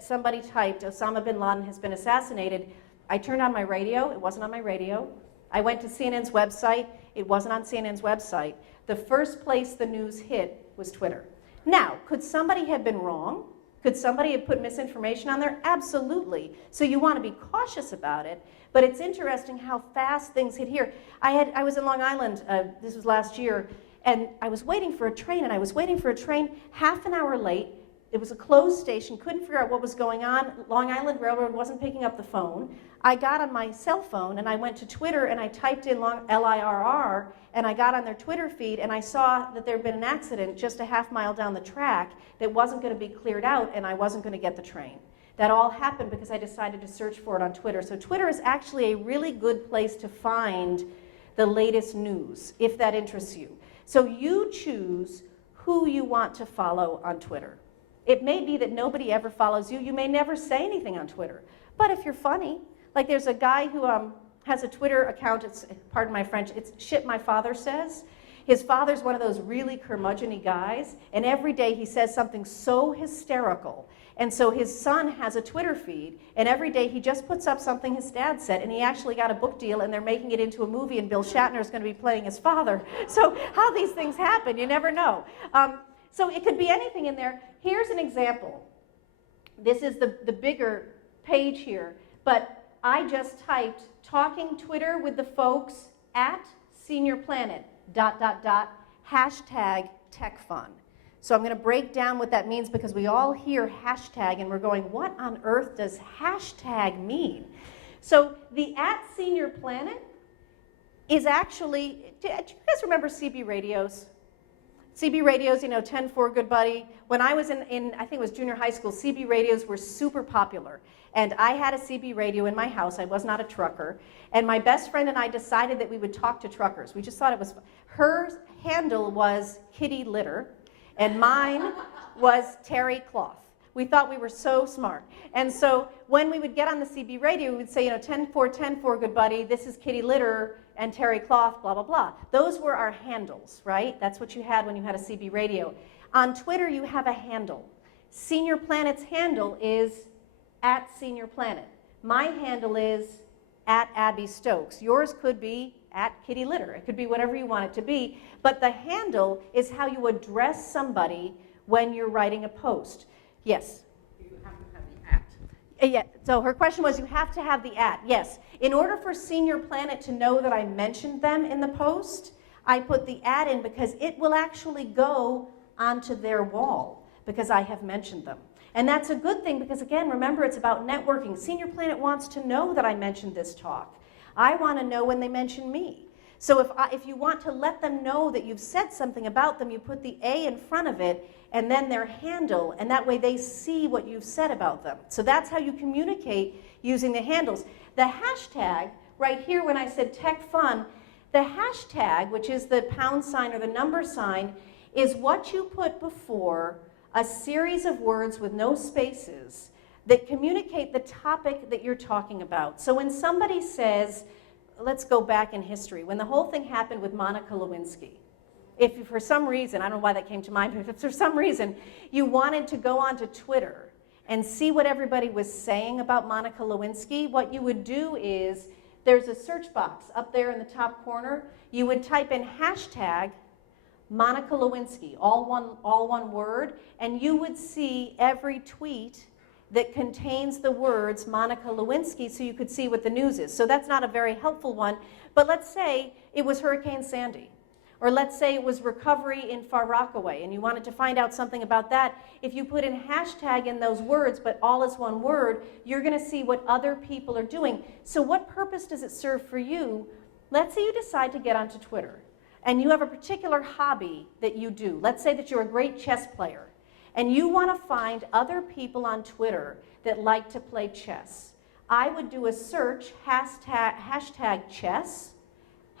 somebody typed, Osama bin Laden has been assassinated. I turned on my radio. It wasn't on my radio. I went to CNN's website. It wasn't on CNN's website. The first place the news hit was Twitter. Now, could somebody have been wrong? Could somebody have put misinformation on there? Absolutely. So you want to be cautious about it, but it's interesting how fast things hit here. I was in Long Island, this was last year, and I was waiting for a train, half an hour late. It was a closed station, couldn't figure out what was going on. Long Island Railroad wasn't picking up the phone. I got on my cell phone and I went to Twitter and I typed in LIRR and I got on their Twitter feed and I saw that there had been an accident just a half mile down the track that wasn't going to be cleared out and I wasn't going to get the train. That all happened because I decided to search for it on Twitter. So Twitter is actually a really good place to find the latest news, if that interests you. So you choose who you want to follow on Twitter. It may be that nobody ever follows you. You may never say anything on Twitter. But if you're funny, like there's a guy who has a Twitter account, it's, pardon my French, it's shit my father says. His father's one of those really curmudgeon-y guys, and every day he says something so hysterical. And so his son has a Twitter feed, and every day he just puts up something his dad said, and he actually got a book deal, and they're making it into a movie, and Bill Shatner's going to be playing his father. So how these things happen, you never know. So it could be anything in there. Here's an example. This is the bigger page here, but I just typed talking Twitter with the folks at Senior Planet, .. #TechFun. So I'm going to break down what that means because we all hear hashtag and we're going, what on earth does hashtag mean? So the at Senior Planet is actually, do you guys remember CB radios? CB radios, 10-4, good buddy. When I was in, I think it was junior high school, CB radios were super popular. And I had a CB radio in my house. I was not a trucker. And my best friend and I decided that we would talk to truckers. We just thought it was fun. Her handle was Kitty Litter, and mine was Terry Cloth. We thought we were so smart. And so when we would get on the CB radio, we would say, 10-4, 10-4, good buddy, this is Kitty Litter and Terry Cloth, blah, blah, blah. Those were our handles, right? That's what you had when you had a CB radio. On Twitter, you have a handle. Senior Planet's handle is at Senior Planet. My handle is at Abby Stokes. Yours could be at Kitty Litter. It could be whatever you want it to be. But the handle is how you address somebody when you're writing a post. Yes? You have to have the at. Yeah, so her question was, you have to have the @ Yes. In order for Senior Planet to know that I mentioned them in the post, I put the @ in because it will actually go onto their wall because I have mentioned them. And that's a good thing because, again, remember, it's about networking. Senior Planet wants to know that I mentioned this talk. I want to know when they mention me. So if you want to let them know that you've said something about them, you put the A in front of it and then their handle, and that way they see what you've said about them. So that's how you communicate using the handles. The hashtag, right here when I said tech fun, the hashtag, which is the # or the number sign, is what you put before a series of words with no spaces that communicate the topic that you're talking about. So when somebody says, let's go back in history, when the whole thing happened with Monica Lewinsky, if for some reason, I don't know why that came to mind, but if for some reason you wanted to go onto Twitter and see what everybody was saying about Monica Lewinsky, what you would do is, there's a search box up there in the top corner. You would type in hashtag Monica Lewinsky, all one word, and you would see every tweet that contains the words Monica Lewinsky so you could see what the news is. So that's not a very helpful one, but let's say it was Hurricane Sandy, or let's say it was recovery in Far Rockaway, and you wanted to find out something about that. If you put in hashtag in those words, but all is one word, you're going to see what other people are doing. So what purpose does it serve for you? Let's say you decide to get onto Twitter, and you have a particular hobby that you do. Let's say that you're a great chess player, and you want to find other people on Twitter that like to play chess. I would do a search, hashtag chess,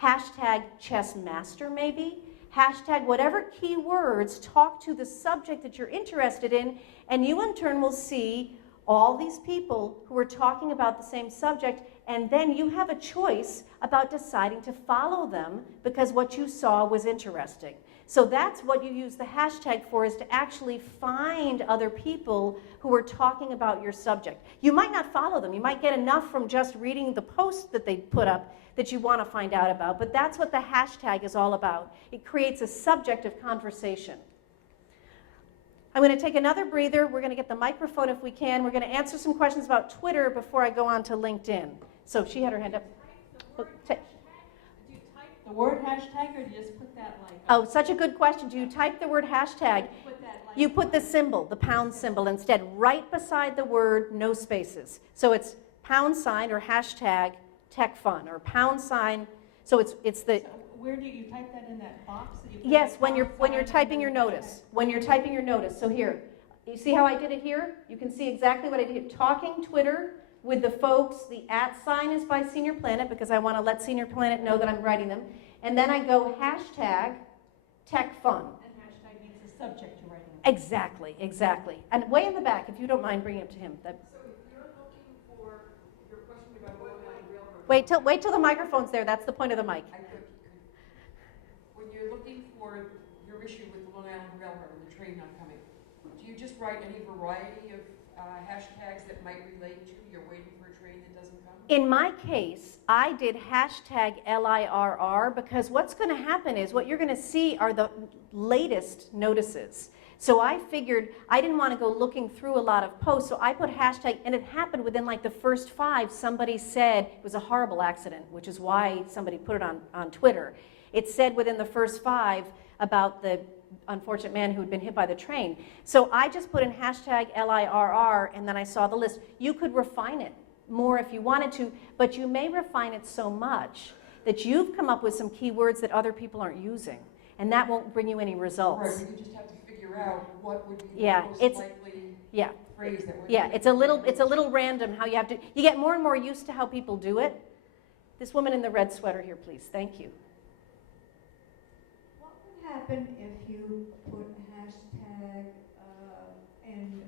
hashtag chess master maybe, hashtag whatever keywords talk to the subject that you're interested in, and you in turn will see all these people who are talking about the same subject, and then you have a choice about deciding to follow them because what you saw was interesting. So that's what you use the hashtag for, is to actually find other people who are talking about your subject. You might not follow them. You might get enough from just reading the post that they put up that you want to find out about, but that's what the hashtag is all about. It creates a subject of conversation. I'm going to take another breather. We're going to get the microphone if we can. We're going to answer some questions about Twitter before I go on to LinkedIn. So she had her hand up. Do you type the word hashtag, or do you just put that like? Oh, such a good question. Do you type the word hashtag? Put that like. You put the symbol, the # symbol instead, right beside the word, no spaces. So it's # or hashtag tech fun, or #. So it's the. So where do you type that in that box? That you put Yes, the when you're # typing your and then notice. When you're typing your notice. So here, you see how I did it here? You can see exactly what I did. Talking Twitter with the folks. The @ is by Senior Planet because I want to let Senior Planet know that I'm writing them. And then I go hashtag tech fun. And hashtag means the subject you're writing. Exactly, exactly. And way in the back, if you don't mind bringing it to him. So if you're looking for your question about Long Island Railroad. Wait till the microphone's there. That's the point of the mic. When you're looking for your issue with the Long Island Railroad and the train not coming, do you just write any variety of hashtags that might relate to you're waiting for a train that doesn't come? In my case, I did hashtag LIRR because what's going to happen is what you're going to see are the latest notices. So I figured I didn't want to go looking through a lot of posts, so I put hashtag, and it happened within like the first 5. Somebody said it was a horrible accident, which is why somebody put it on Twitter. It said within the first 5 about the unfortunate man who had been hit by the train. So I just put in hashtag LIRR, and then I saw the list. You could refine it more if you wanted to, but you may refine it so much that you've come up with some keywords that other people aren't using, and that won't bring you any results. Right, you just have to figure out what would be the Yeah, most it's- likely Yeah. phrase that would. Yeah, it's a little random how you have to, you get more and more used to how people do it. This woman in the red sweater here, please. Thank you. What would happen if you put hashtag in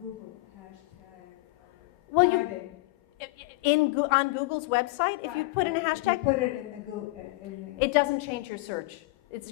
Google, hashtag Well, Friday? on Google's website, if you put in a hashtag, You put it in the Google, it doesn't change your search.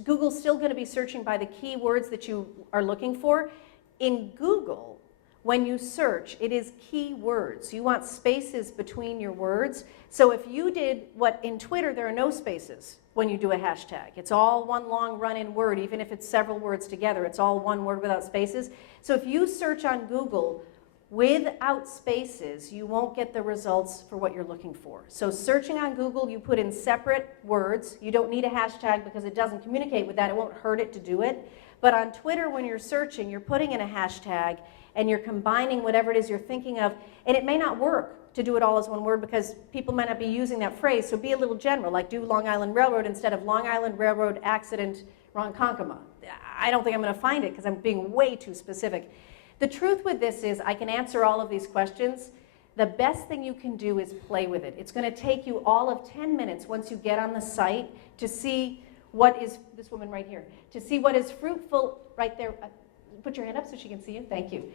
Google's still going to be searching by the keywords that you are looking for. In Google, when you search, it is keywords. You want spaces between your words. So if you did what in Twitter, there are no spaces when you do a hashtag. It's all one long run-in word, even if it's several words together. It's all one word without spaces. So if you search on Google without spaces, you won't get the results for what you're looking for. So searching on Google, you put in separate words. You don't need a hashtag because it doesn't communicate with that. It won't hurt it to do it. But on Twitter, when you're searching, you're putting in a hashtag and you're combining whatever it is you're thinking of, and it may not work to do it all as one word because people might not be using that phrase, so be a little general, like do Long Island Railroad instead of Long Island Railroad accident Ronkonkoma. I don't think I'm going to find it because I'm being way too specific. The truth with this is I can answer all of these questions. The best thing you can do is play with it. It's going to take you all of 10 minutes once you get on the site to see what is, this woman right here, to see what is fruitful right there. Put your hand up so she can see you. Thank you.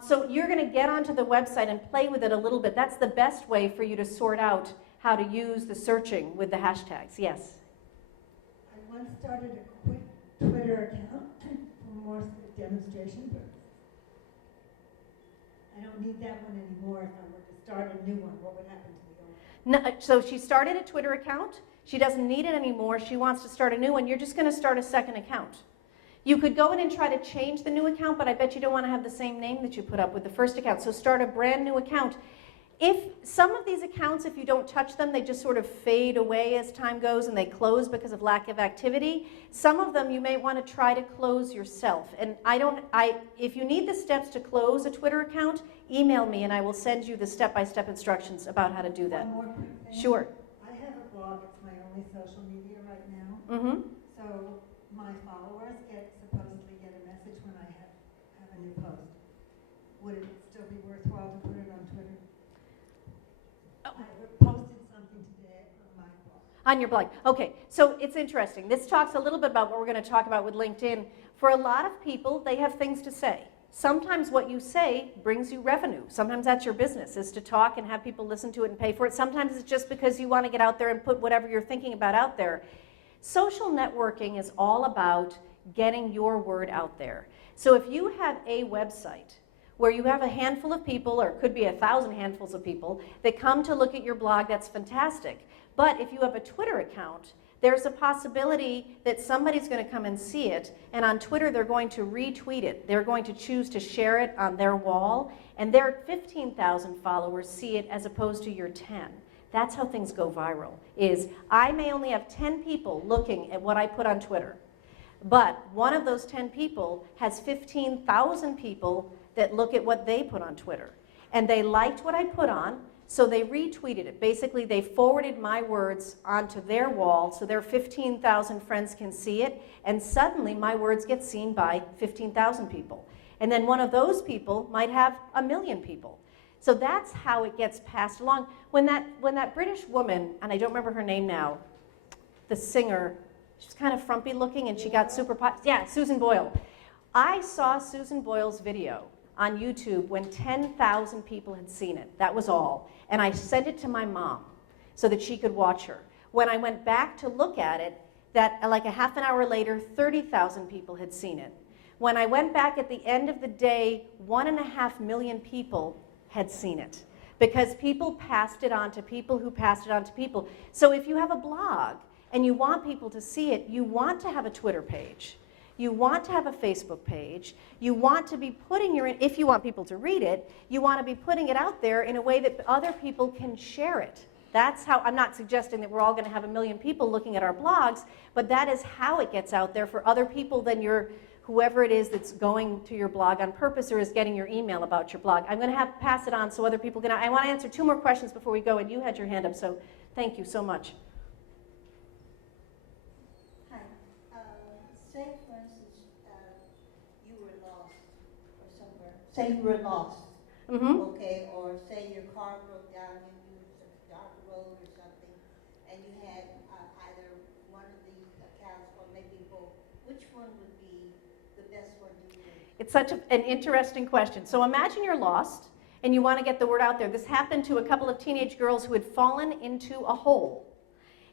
So you're going to get onto the website and play with it a little bit. That's the best way for you to sort out how to use the searching with the hashtags. Yes? I once started a quick Twitter account for more demonstration purposes. I don't need that one anymore. If I were to start a new one, what would happen to the old one? No, so she started a Twitter account. She doesn't need it anymore. She wants to start a new one. You're just going to start a second account. You could go in and try to change the new account, but I bet you don't want to have the same name that you put up with the first account. So start a brand new account. If some of these accounts, if you don't touch them, they just sort of fade away as time goes and they close because of lack of activity. Some of them you may want to try to close yourself. And if you need the steps to close a Twitter account, email me and I will send you the step-by-step instructions about how to do that. One more quick thing. Sure. I have a blog. It's my only social media right now. Mm-hmm. So my followers supposedly get a message when I have a new post. Would it still be worthwhile to put it on Twitter? Oh. I posted something today on my blog. On your blog. Okay, so it's interesting. This talks a little bit about what we're going to talk about with LinkedIn. For a lot of people, they have things to say. Sometimes what you say brings you revenue. Sometimes that's your business, is to talk and have people listen to it and pay for it. Sometimes it's just because you want to get out there and put whatever you're thinking about out there. Social networking is all about getting your word out there. So if you have a website where you have a handful of people, or it could be 1,000 handfuls of people, that come to look at your blog, that's fantastic. But if you have a Twitter account, there's a possibility that somebody's going to come and see it, and on Twitter they're going to retweet it. They're going to choose to share it on their wall, and their 15,000 followers see it as opposed to your 10. That's how things go viral, is I may only have 10 people looking at what I put on Twitter, but one of those 10 people has 15,000 people that look at what they put on Twitter. And they liked what I put on, so they retweeted it. Basically, they forwarded my words onto their wall so their 15,000 friends can see it, and suddenly my words get seen by 15,000 people. And then one of those people might have 1 million people. So that's how it gets passed along. When that British woman, and I don't remember her name now, the singer, she's kind of frumpy looking and she got super popular. Yeah, Susan Boyle. I saw Susan Boyle's video on YouTube when 10,000 people had seen it. That was all. And I sent it to my mom so that she could watch her. When I went back to look at it, that like a half an hour later, 30,000 people had seen it. When I went back at the end of the day, 1.5 million people had seen it, because people passed it on to people who passed it on to people. So if you have a blog and you want people to see it, you want to have a Twitter page. You want to have a Facebook page. You want to be putting if you want people to read it, you want to be putting it out there in a way that other people can share it. That's how, I'm not suggesting that we're all going to have 1 million people looking at our blogs, but that is how it gets out there for other people than whoever it is that's going to your blog on purpose or is getting your email about your blog. I'm going to pass it on so other people can. I want to answer 2 more questions before we go, and you had your hand up, so thank you so much. Hi. Say, for instance, you were lost or somewhere. Say you were lost, okay, or say your car broke down and you were on a dark road or something, and you had either one of these accounts or maybe both. Which one would be the best one to use? It's such an interesting question. So imagine you're lost and you want to get the word out there. This happened to a couple of teenage girls who had fallen into a hole.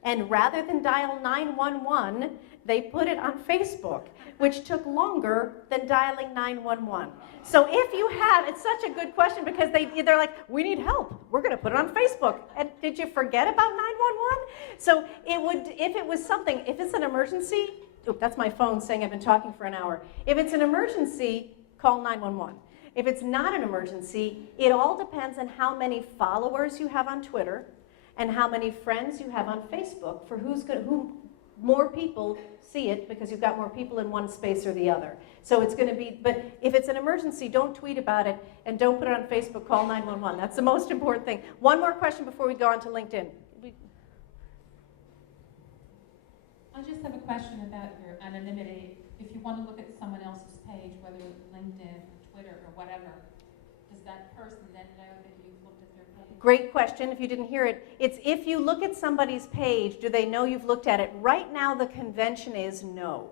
And rather than dial 911, They put it on Facebook, which took longer than dialing 911. So if you have, it's such a good question because they're like, we need help. We're going to put it on Facebook. And did you forget about 911? So it would, if it was something, if it's an emergency, that's my phone saying I've been talking for an hour. If it's an emergency, call 911. If it's not an emergency, it all depends on how many followers you have on Twitter and how many friends you have on Facebook for who more people see it because you've got more people in one space or the other. So it's going to be, but if it's an emergency, don't tweet about it and don't put it on Facebook, call 911. That's the most important thing. One more question before we go on to LinkedIn. I just have a question about your anonymity. If you want to look at someone else's page, whether it's LinkedIn, Twitter, or whatever, does that person then know that you've looked at their page? Great question. If you didn't hear it, it's if you look at somebody's page, do they know you've looked at it? Right now, the convention is no.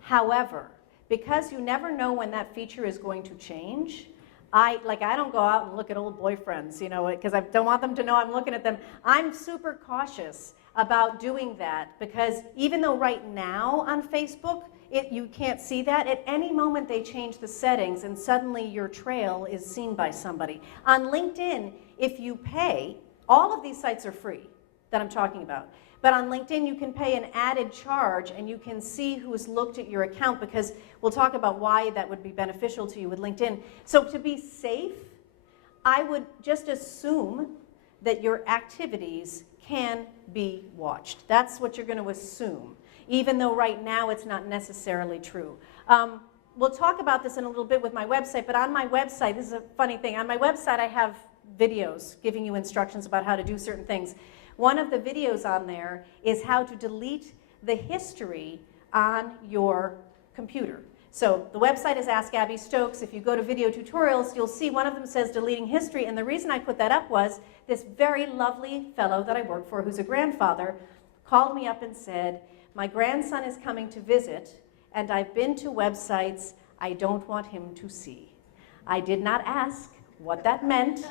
However, because you never know when that feature is going to change, I don't go out and look at old boyfriends, because I don't want them to know I'm looking at them. I'm super cautious about doing that because even though right now on Facebook, you can't see that, at any moment they change the settings and suddenly your trail is seen by somebody. On LinkedIn, if you pay, all of these sites are free that I'm talking about. But on LinkedIn, you can pay an added charge and you can see who's looked at your account because we'll talk about why that would be beneficial to you with LinkedIn. So to be safe, I would just assume that your activities can be watched. That's what you're going to assume, even though right now it's not necessarily true. We'll talk about this in a little bit with my website, but on my website, this is a funny thing, on my website I have videos giving you instructions about how to do certain things. One of the videos on there is how to delete the history on your computer. So the website is Ask Abby Stokes. If you go to video tutorials, you'll see one of them says deleting history, and the reason I put that up was this very lovely fellow that I work for, who's a grandfather, called me up and said, my grandson is coming to visit, and I've been to websites I don't want him to see. I did not ask what that meant,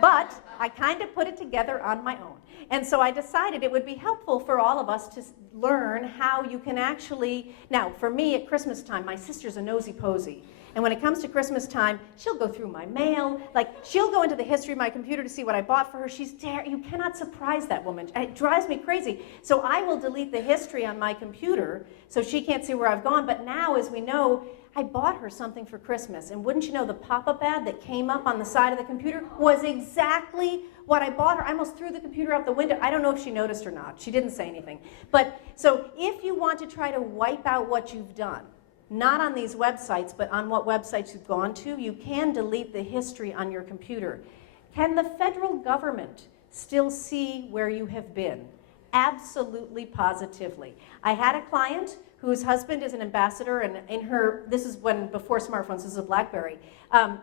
but I kind of put it together on my own. And so I decided it would be helpful for all of us to learn how you can actually, now for me at Christmas time, my sister's a nosy posy. And when it comes to Christmas time, she'll go through my mail, she'll go into the history of my computer to see what I bought for her. You cannot surprise that woman. It drives me crazy. So I will delete the history on my computer so she can't see where I've gone. But now, as we know, I bought her something for Christmas. And wouldn't you know, the pop-up ad that came up on the side of the computer was exactly what I bought her. I almost threw the computer out the window. I don't know if she noticed or not. She didn't say anything. But so if you want to try to wipe out what you've done, not on these websites, but on what websites you've gone to, you can delete the history on your computer. Can the federal government still see where you have been? Absolutely, positively. I had a client whose husband is an ambassador, and this is before smartphones, this is a BlackBerry.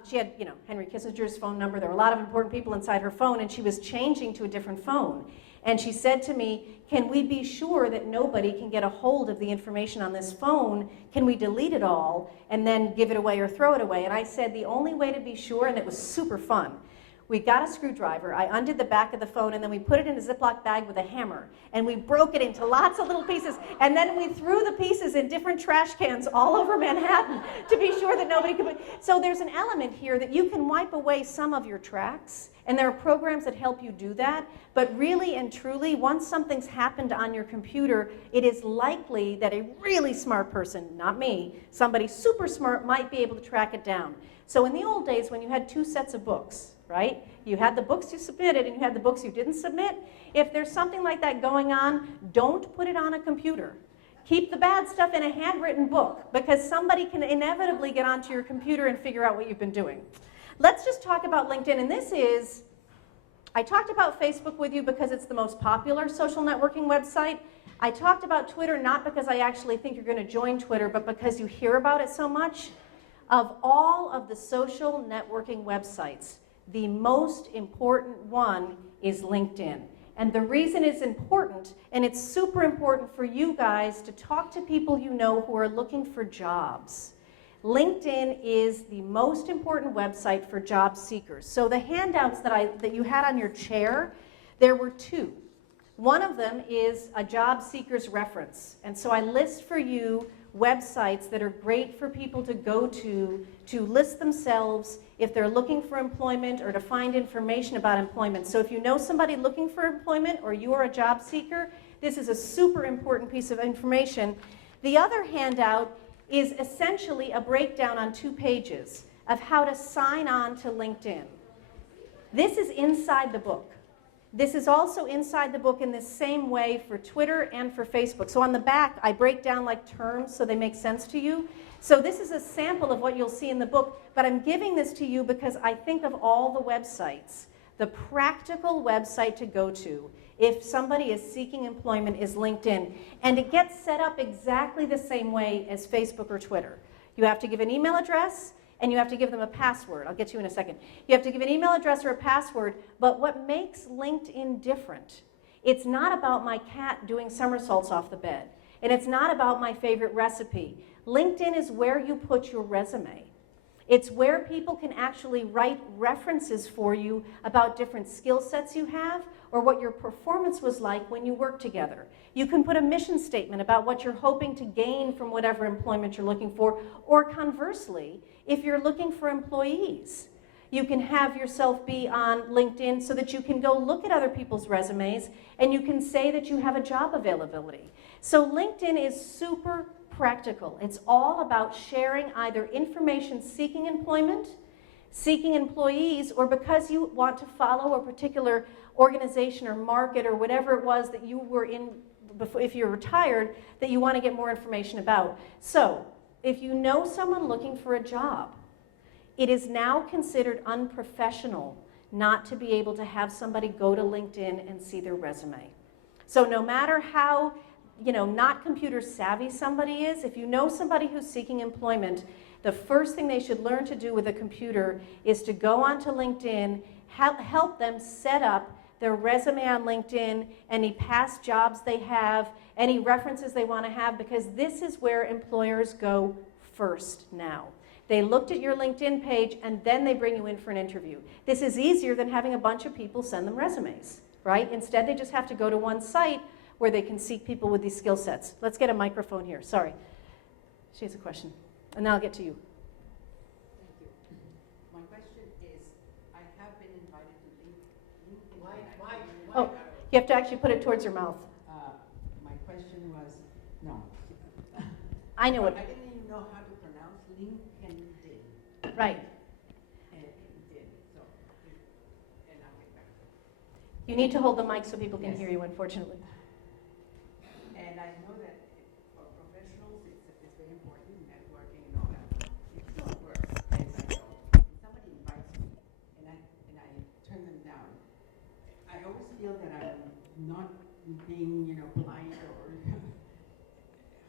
She had, Henry Kissinger's phone number. There were a lot of important people inside her phone, and she was changing to a different phone. And she said to me, can we be sure that nobody can get a hold of the information on this phone? Can we delete it all and then give it away or throw it away? And I said the only way to be sure, and it was super fun, we got a screwdriver, I undid the back of the phone, and then we put it in a Ziploc bag with a hammer. And we broke it into lots of little pieces. And then we threw the pieces in different trash cans all over Manhattan to be sure that nobody could. So there's an element here that you can wipe away some of your tracks. And there are programs that help you do that. But really and truly, once something's happened on your computer, it is likely that a really smart person, not me, somebody super smart might be able to track it down. So in the old days, when you had two sets of books, right? You had the books you submitted and you had the books you didn't submit. If there's something like that going on, don't put it on a computer. Keep the bad stuff in a handwritten book because somebody can inevitably get onto your computer and figure out what you've been doing. Let's just talk about LinkedIn, and I talked about Facebook with you because it's the most popular social networking website. I talked about Twitter not because I actually think you're going to join Twitter, but because you hear about it so much. Of all of the social networking websites, the most important one is LinkedIn. And the reason it's important, and it's super important for you guys to talk to people you know who are looking for jobs. LinkedIn is the most important website for job seekers. So the handouts that you had on your chair, there were two. One of them is a job seeker's reference. And so I list for you websites that are great for people to go to list themselves if they're looking for employment or to find information about employment. So if you know somebody looking for employment or you are a job seeker, this is a super important piece of information. The other handout is essentially a breakdown on 2 pages of how to sign on to LinkedIn. This is inside the book. This is also inside the book in the same way for Twitter and for Facebook. So on the back, I break down like terms so they make sense to you. So this is a sample of what you'll see in the book, but I'm giving this to you because I think of all the websites, the practical website to go to if somebody is seeking employment is LinkedIn. And it gets set up exactly the same way as Facebook or Twitter. You have to give an email address, and you have to give them a password. I'll get to you in a second. You have to give an email address or a password, but what makes LinkedIn different, it's not about my cat doing somersaults off the bed, and it's not about my favorite recipe. LinkedIn is where you put your resume. It's where people can actually write references for you about different skill sets you have or what your performance was like when you worked together. You can put a mission statement about what you're hoping to gain from whatever employment you're looking for, or conversely, if you're looking for employees, you can have yourself be on LinkedIn so that you can go look at other people's resumes and you can say that you have a job availability. So LinkedIn is super practical. It's all about sharing either information seeking employment, seeking employees, or because you want to follow a particular organization or market or whatever it was that you were in before, if you're retired, that you want to get more information about. So if you know someone looking for a job, it is now considered unprofessional not to be able to have somebody go to LinkedIn and see their resume. So no matter how, not computer savvy somebody is, if you know somebody who's seeking employment, the first thing they should learn to do with a computer is to go onto LinkedIn, help them set up their resume on LinkedIn, any past jobs they have, any references they want to have, because this is where employers go first now. They looked at your LinkedIn page and then they bring you in for an interview. This is easier than having a bunch of people send them resumes, right? Instead, they just have to go to one site where they can seek people with these skill sets. Let's get a microphone here. Sorry. She has a question. And then I'll get to you. Thank you. My question is, I have been invited to LinkedIn. Oh, you have to actually put it towards your mouth. My question was, no. I know what. I didn't even know how to pronounce LinkedIn. Right. So, and I'll get back to it. You need to hold the mic so people can hear you, unfortunately. And I know that for professionals, it's very important, networking and all that. It still works, as I know. If somebody invites me and I turn them down, I always feel that I'm not being, polite or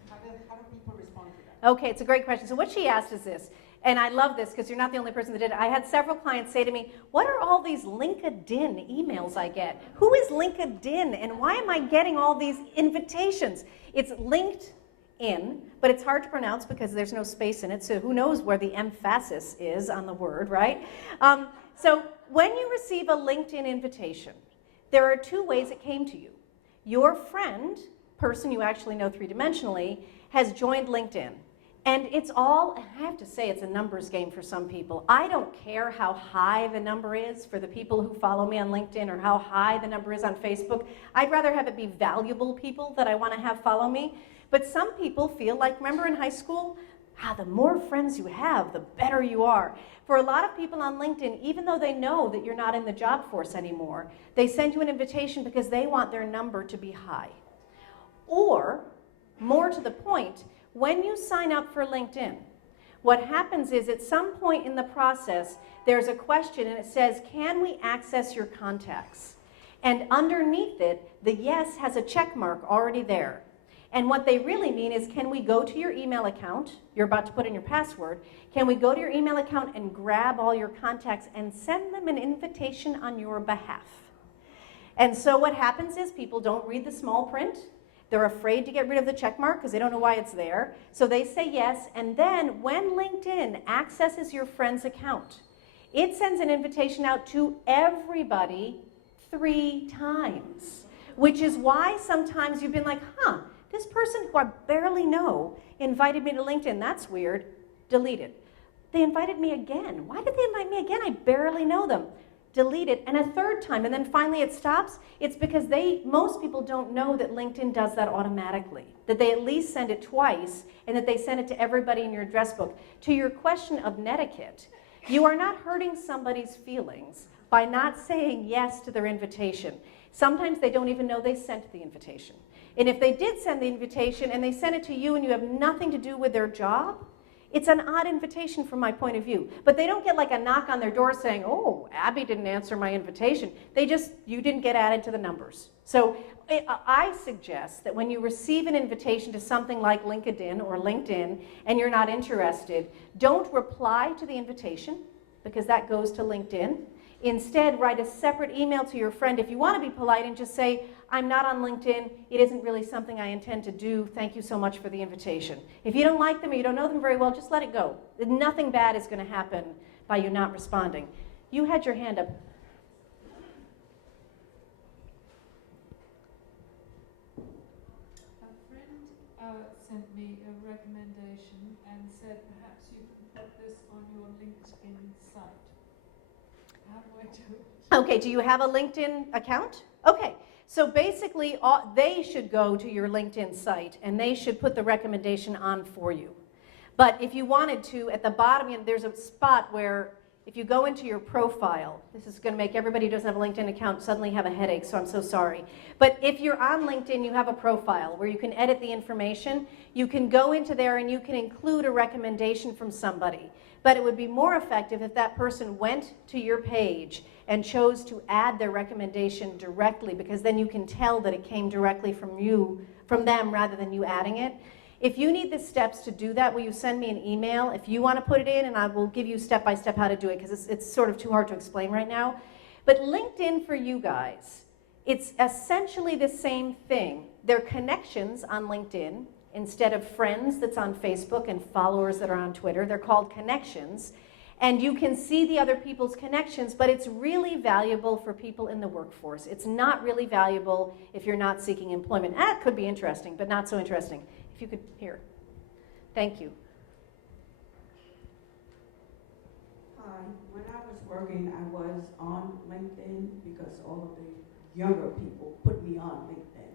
how do people respond to that? Okay, it's a great question. So what she asked is this, and I love this because you're not the only person that did it. I had several clients say to me, what are all these LinkedIn emails I get? Who is LinkedIn and why am I getting all these invitations? It's LinkedIn, but it's hard to pronounce because there's no space in it, so who knows where the emphasis is on the word, right? So when you receive a LinkedIn invitation, there are 2 ways it came to you. Your friend, person you actually know 3-dimensionally, has joined LinkedIn. And it's all, I have to say, it's a numbers game for some people. I don't care how high the number is for the people who follow me on LinkedIn or how high the number is on Facebook. I'd rather have it be valuable people that I want to have follow me. But some people feel like, remember in high school? The more friends you have, the better you are. For a lot of people on LinkedIn, even though they know that you're not in the job force anymore, they send you an invitation because they want their number to be high. Or, more to the point, when you sign up for LinkedIn, what happens is at some point in the process, there's a question and it says, can we access your contacts? And underneath it, the yes has a check mark already there. And what they really mean is, can we go to your email account? You're about to put in your password. Can we go to your email account and grab all your contacts and send them an invitation on your behalf? And so what happens is people don't read the small print. They're afraid to get rid of the check mark because they don't know why it's there. So they say yes, and then when LinkedIn accesses your friend's account, it sends an invitation out to everybody 3 times. which is why sometimes you've been like, huh, this person who I barely know invited me to LinkedIn. That's weird. Delete it. They invited me again. Why did they invite me again? I barely know them. Delete it. And a third time, and then finally it stops. It's because most people don't know that LinkedIn does that automatically, that they at least send it twice, and that they send it to everybody in your address book. To your question of netiquette, you are not hurting somebody's feelings by not saying yes to their invitation. Sometimes they don't even know they sent the invitation. And if they did send the invitation and they sent it to you and you have nothing to do with their job, it's an odd invitation from my point of view. But they don't get like a knock on their door saying, oh, Abby didn't answer my invitation. You didn't get added to the numbers. So I suggest that when you receive an invitation to something like LinkedIn or LinkedIn and you're not interested, don't reply to the invitation because that goes to LinkedIn. Instead, write a separate email to your friend if you want to be polite and just say, I'm not on LinkedIn. It isn't really something I intend to do. Thank you so much for the invitation. If you don't like them or you don't know them very well, just let it go. Nothing bad is going to happen by you not responding. You had your hand up. A friend sent me a recommendation and said perhaps you can put this on your LinkedIn site. How do I do it? Okay, do you have a LinkedIn account? Okay, so basically they should go to your LinkedIn site and they should put the recommendation on for you. But if you wanted to, at the bottom, there's a spot where if you go into your profile, this is going to make everybody who doesn't have a LinkedIn account suddenly have a headache, so I'm so sorry. But if you're on LinkedIn, you have a profile where you can edit the information. You can go into there and you can include a recommendation from somebody. But it would be more effective if that person went to your page and chose to add their recommendation directly, because then you can tell that it came directly from them rather than you adding it. If you need the steps to do that, will you send me an email if you want to put it in, and I will give you step-by-step how to do it, because it's sort of too hard to explain right now. But LinkedIn for you guys, it's essentially the same thing. They're connections on LinkedIn instead of friends that's on Facebook and followers that are on Twitter. They're called connections. And you can see the other people's connections, but it's really valuable for people in the workforce. It's not really valuable if you're not seeking employment. That could be interesting, but not so interesting. If you could hear. Thank you. Hi, when I was working, I was on LinkedIn because all of the younger people put me on LinkedIn.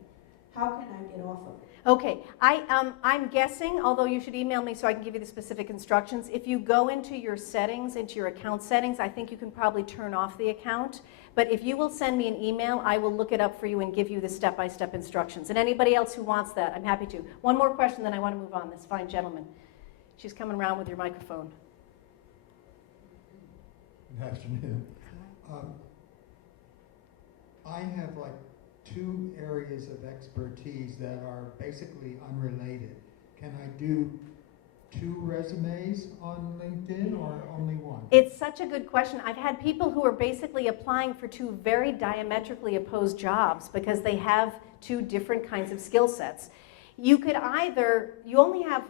How can I get off of it? Okay, I'm guessing, although you should email me so I can give you the specific instructions. If you go into your settings, into your account settings, I think you can probably turn off the account. But if you will send me an email, I will look it up for you and give you the step-by-step instructions. And anybody else who wants that, I'm happy to. One more question, then I want to move on. This fine gentleman. She's coming around with your microphone. Good afternoon. I have like 2 areas of expertise that are basically unrelated. Can I do 2 resumes on LinkedIn or only one? It's such a good question. I've had people who are basically applying for 2 very diametrically opposed jobs because they have 2 different kinds of skill sets. You only have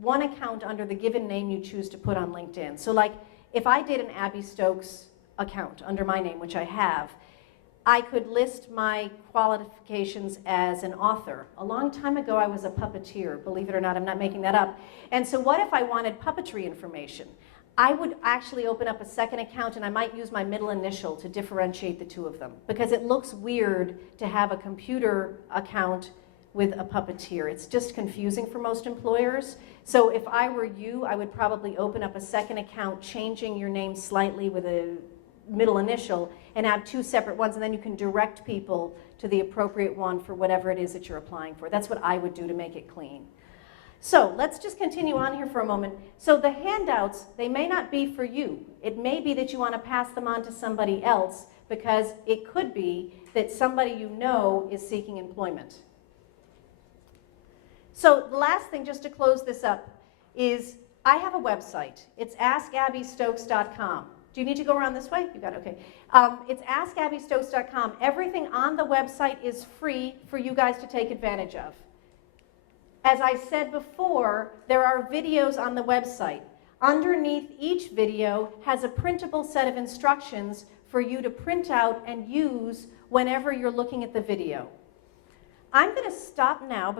one account under the given name you choose to put on LinkedIn. So like if I did an Abby Stokes account under my name, which I have, I could list my qualifications as an author. A long time ago, I was a puppeteer. Believe it or not, I'm not making that up. And so what if I wanted puppetry information? I would actually open up a second account, and I might use my middle initial to differentiate the 2 of them, because it looks weird to have a computer account with a puppeteer. It's just confusing for most employers. So if I were you, I would probably open up a second account, changing your name slightly with a middle initial, and have 2 separate ones, and then you can direct people to the appropriate one for whatever it is that you're applying for. That's what I would do to make it clean. So let's just continue on here for a moment. So the handouts, they may not be for you. It may be that you want to pass them on to somebody else, because it could be that somebody you know is seeking employment. So the last thing, just to close this up, is I have a website. It's askabbystokes.com. Do you need to go around this way? You got it, okay. It's askabbystokes.com. Everything on the website is free for you guys to take advantage of. As I said before, there are videos on the website. Underneath each video has a printable set of instructions for you to print out and use whenever you're looking at the video. I'm going to stop now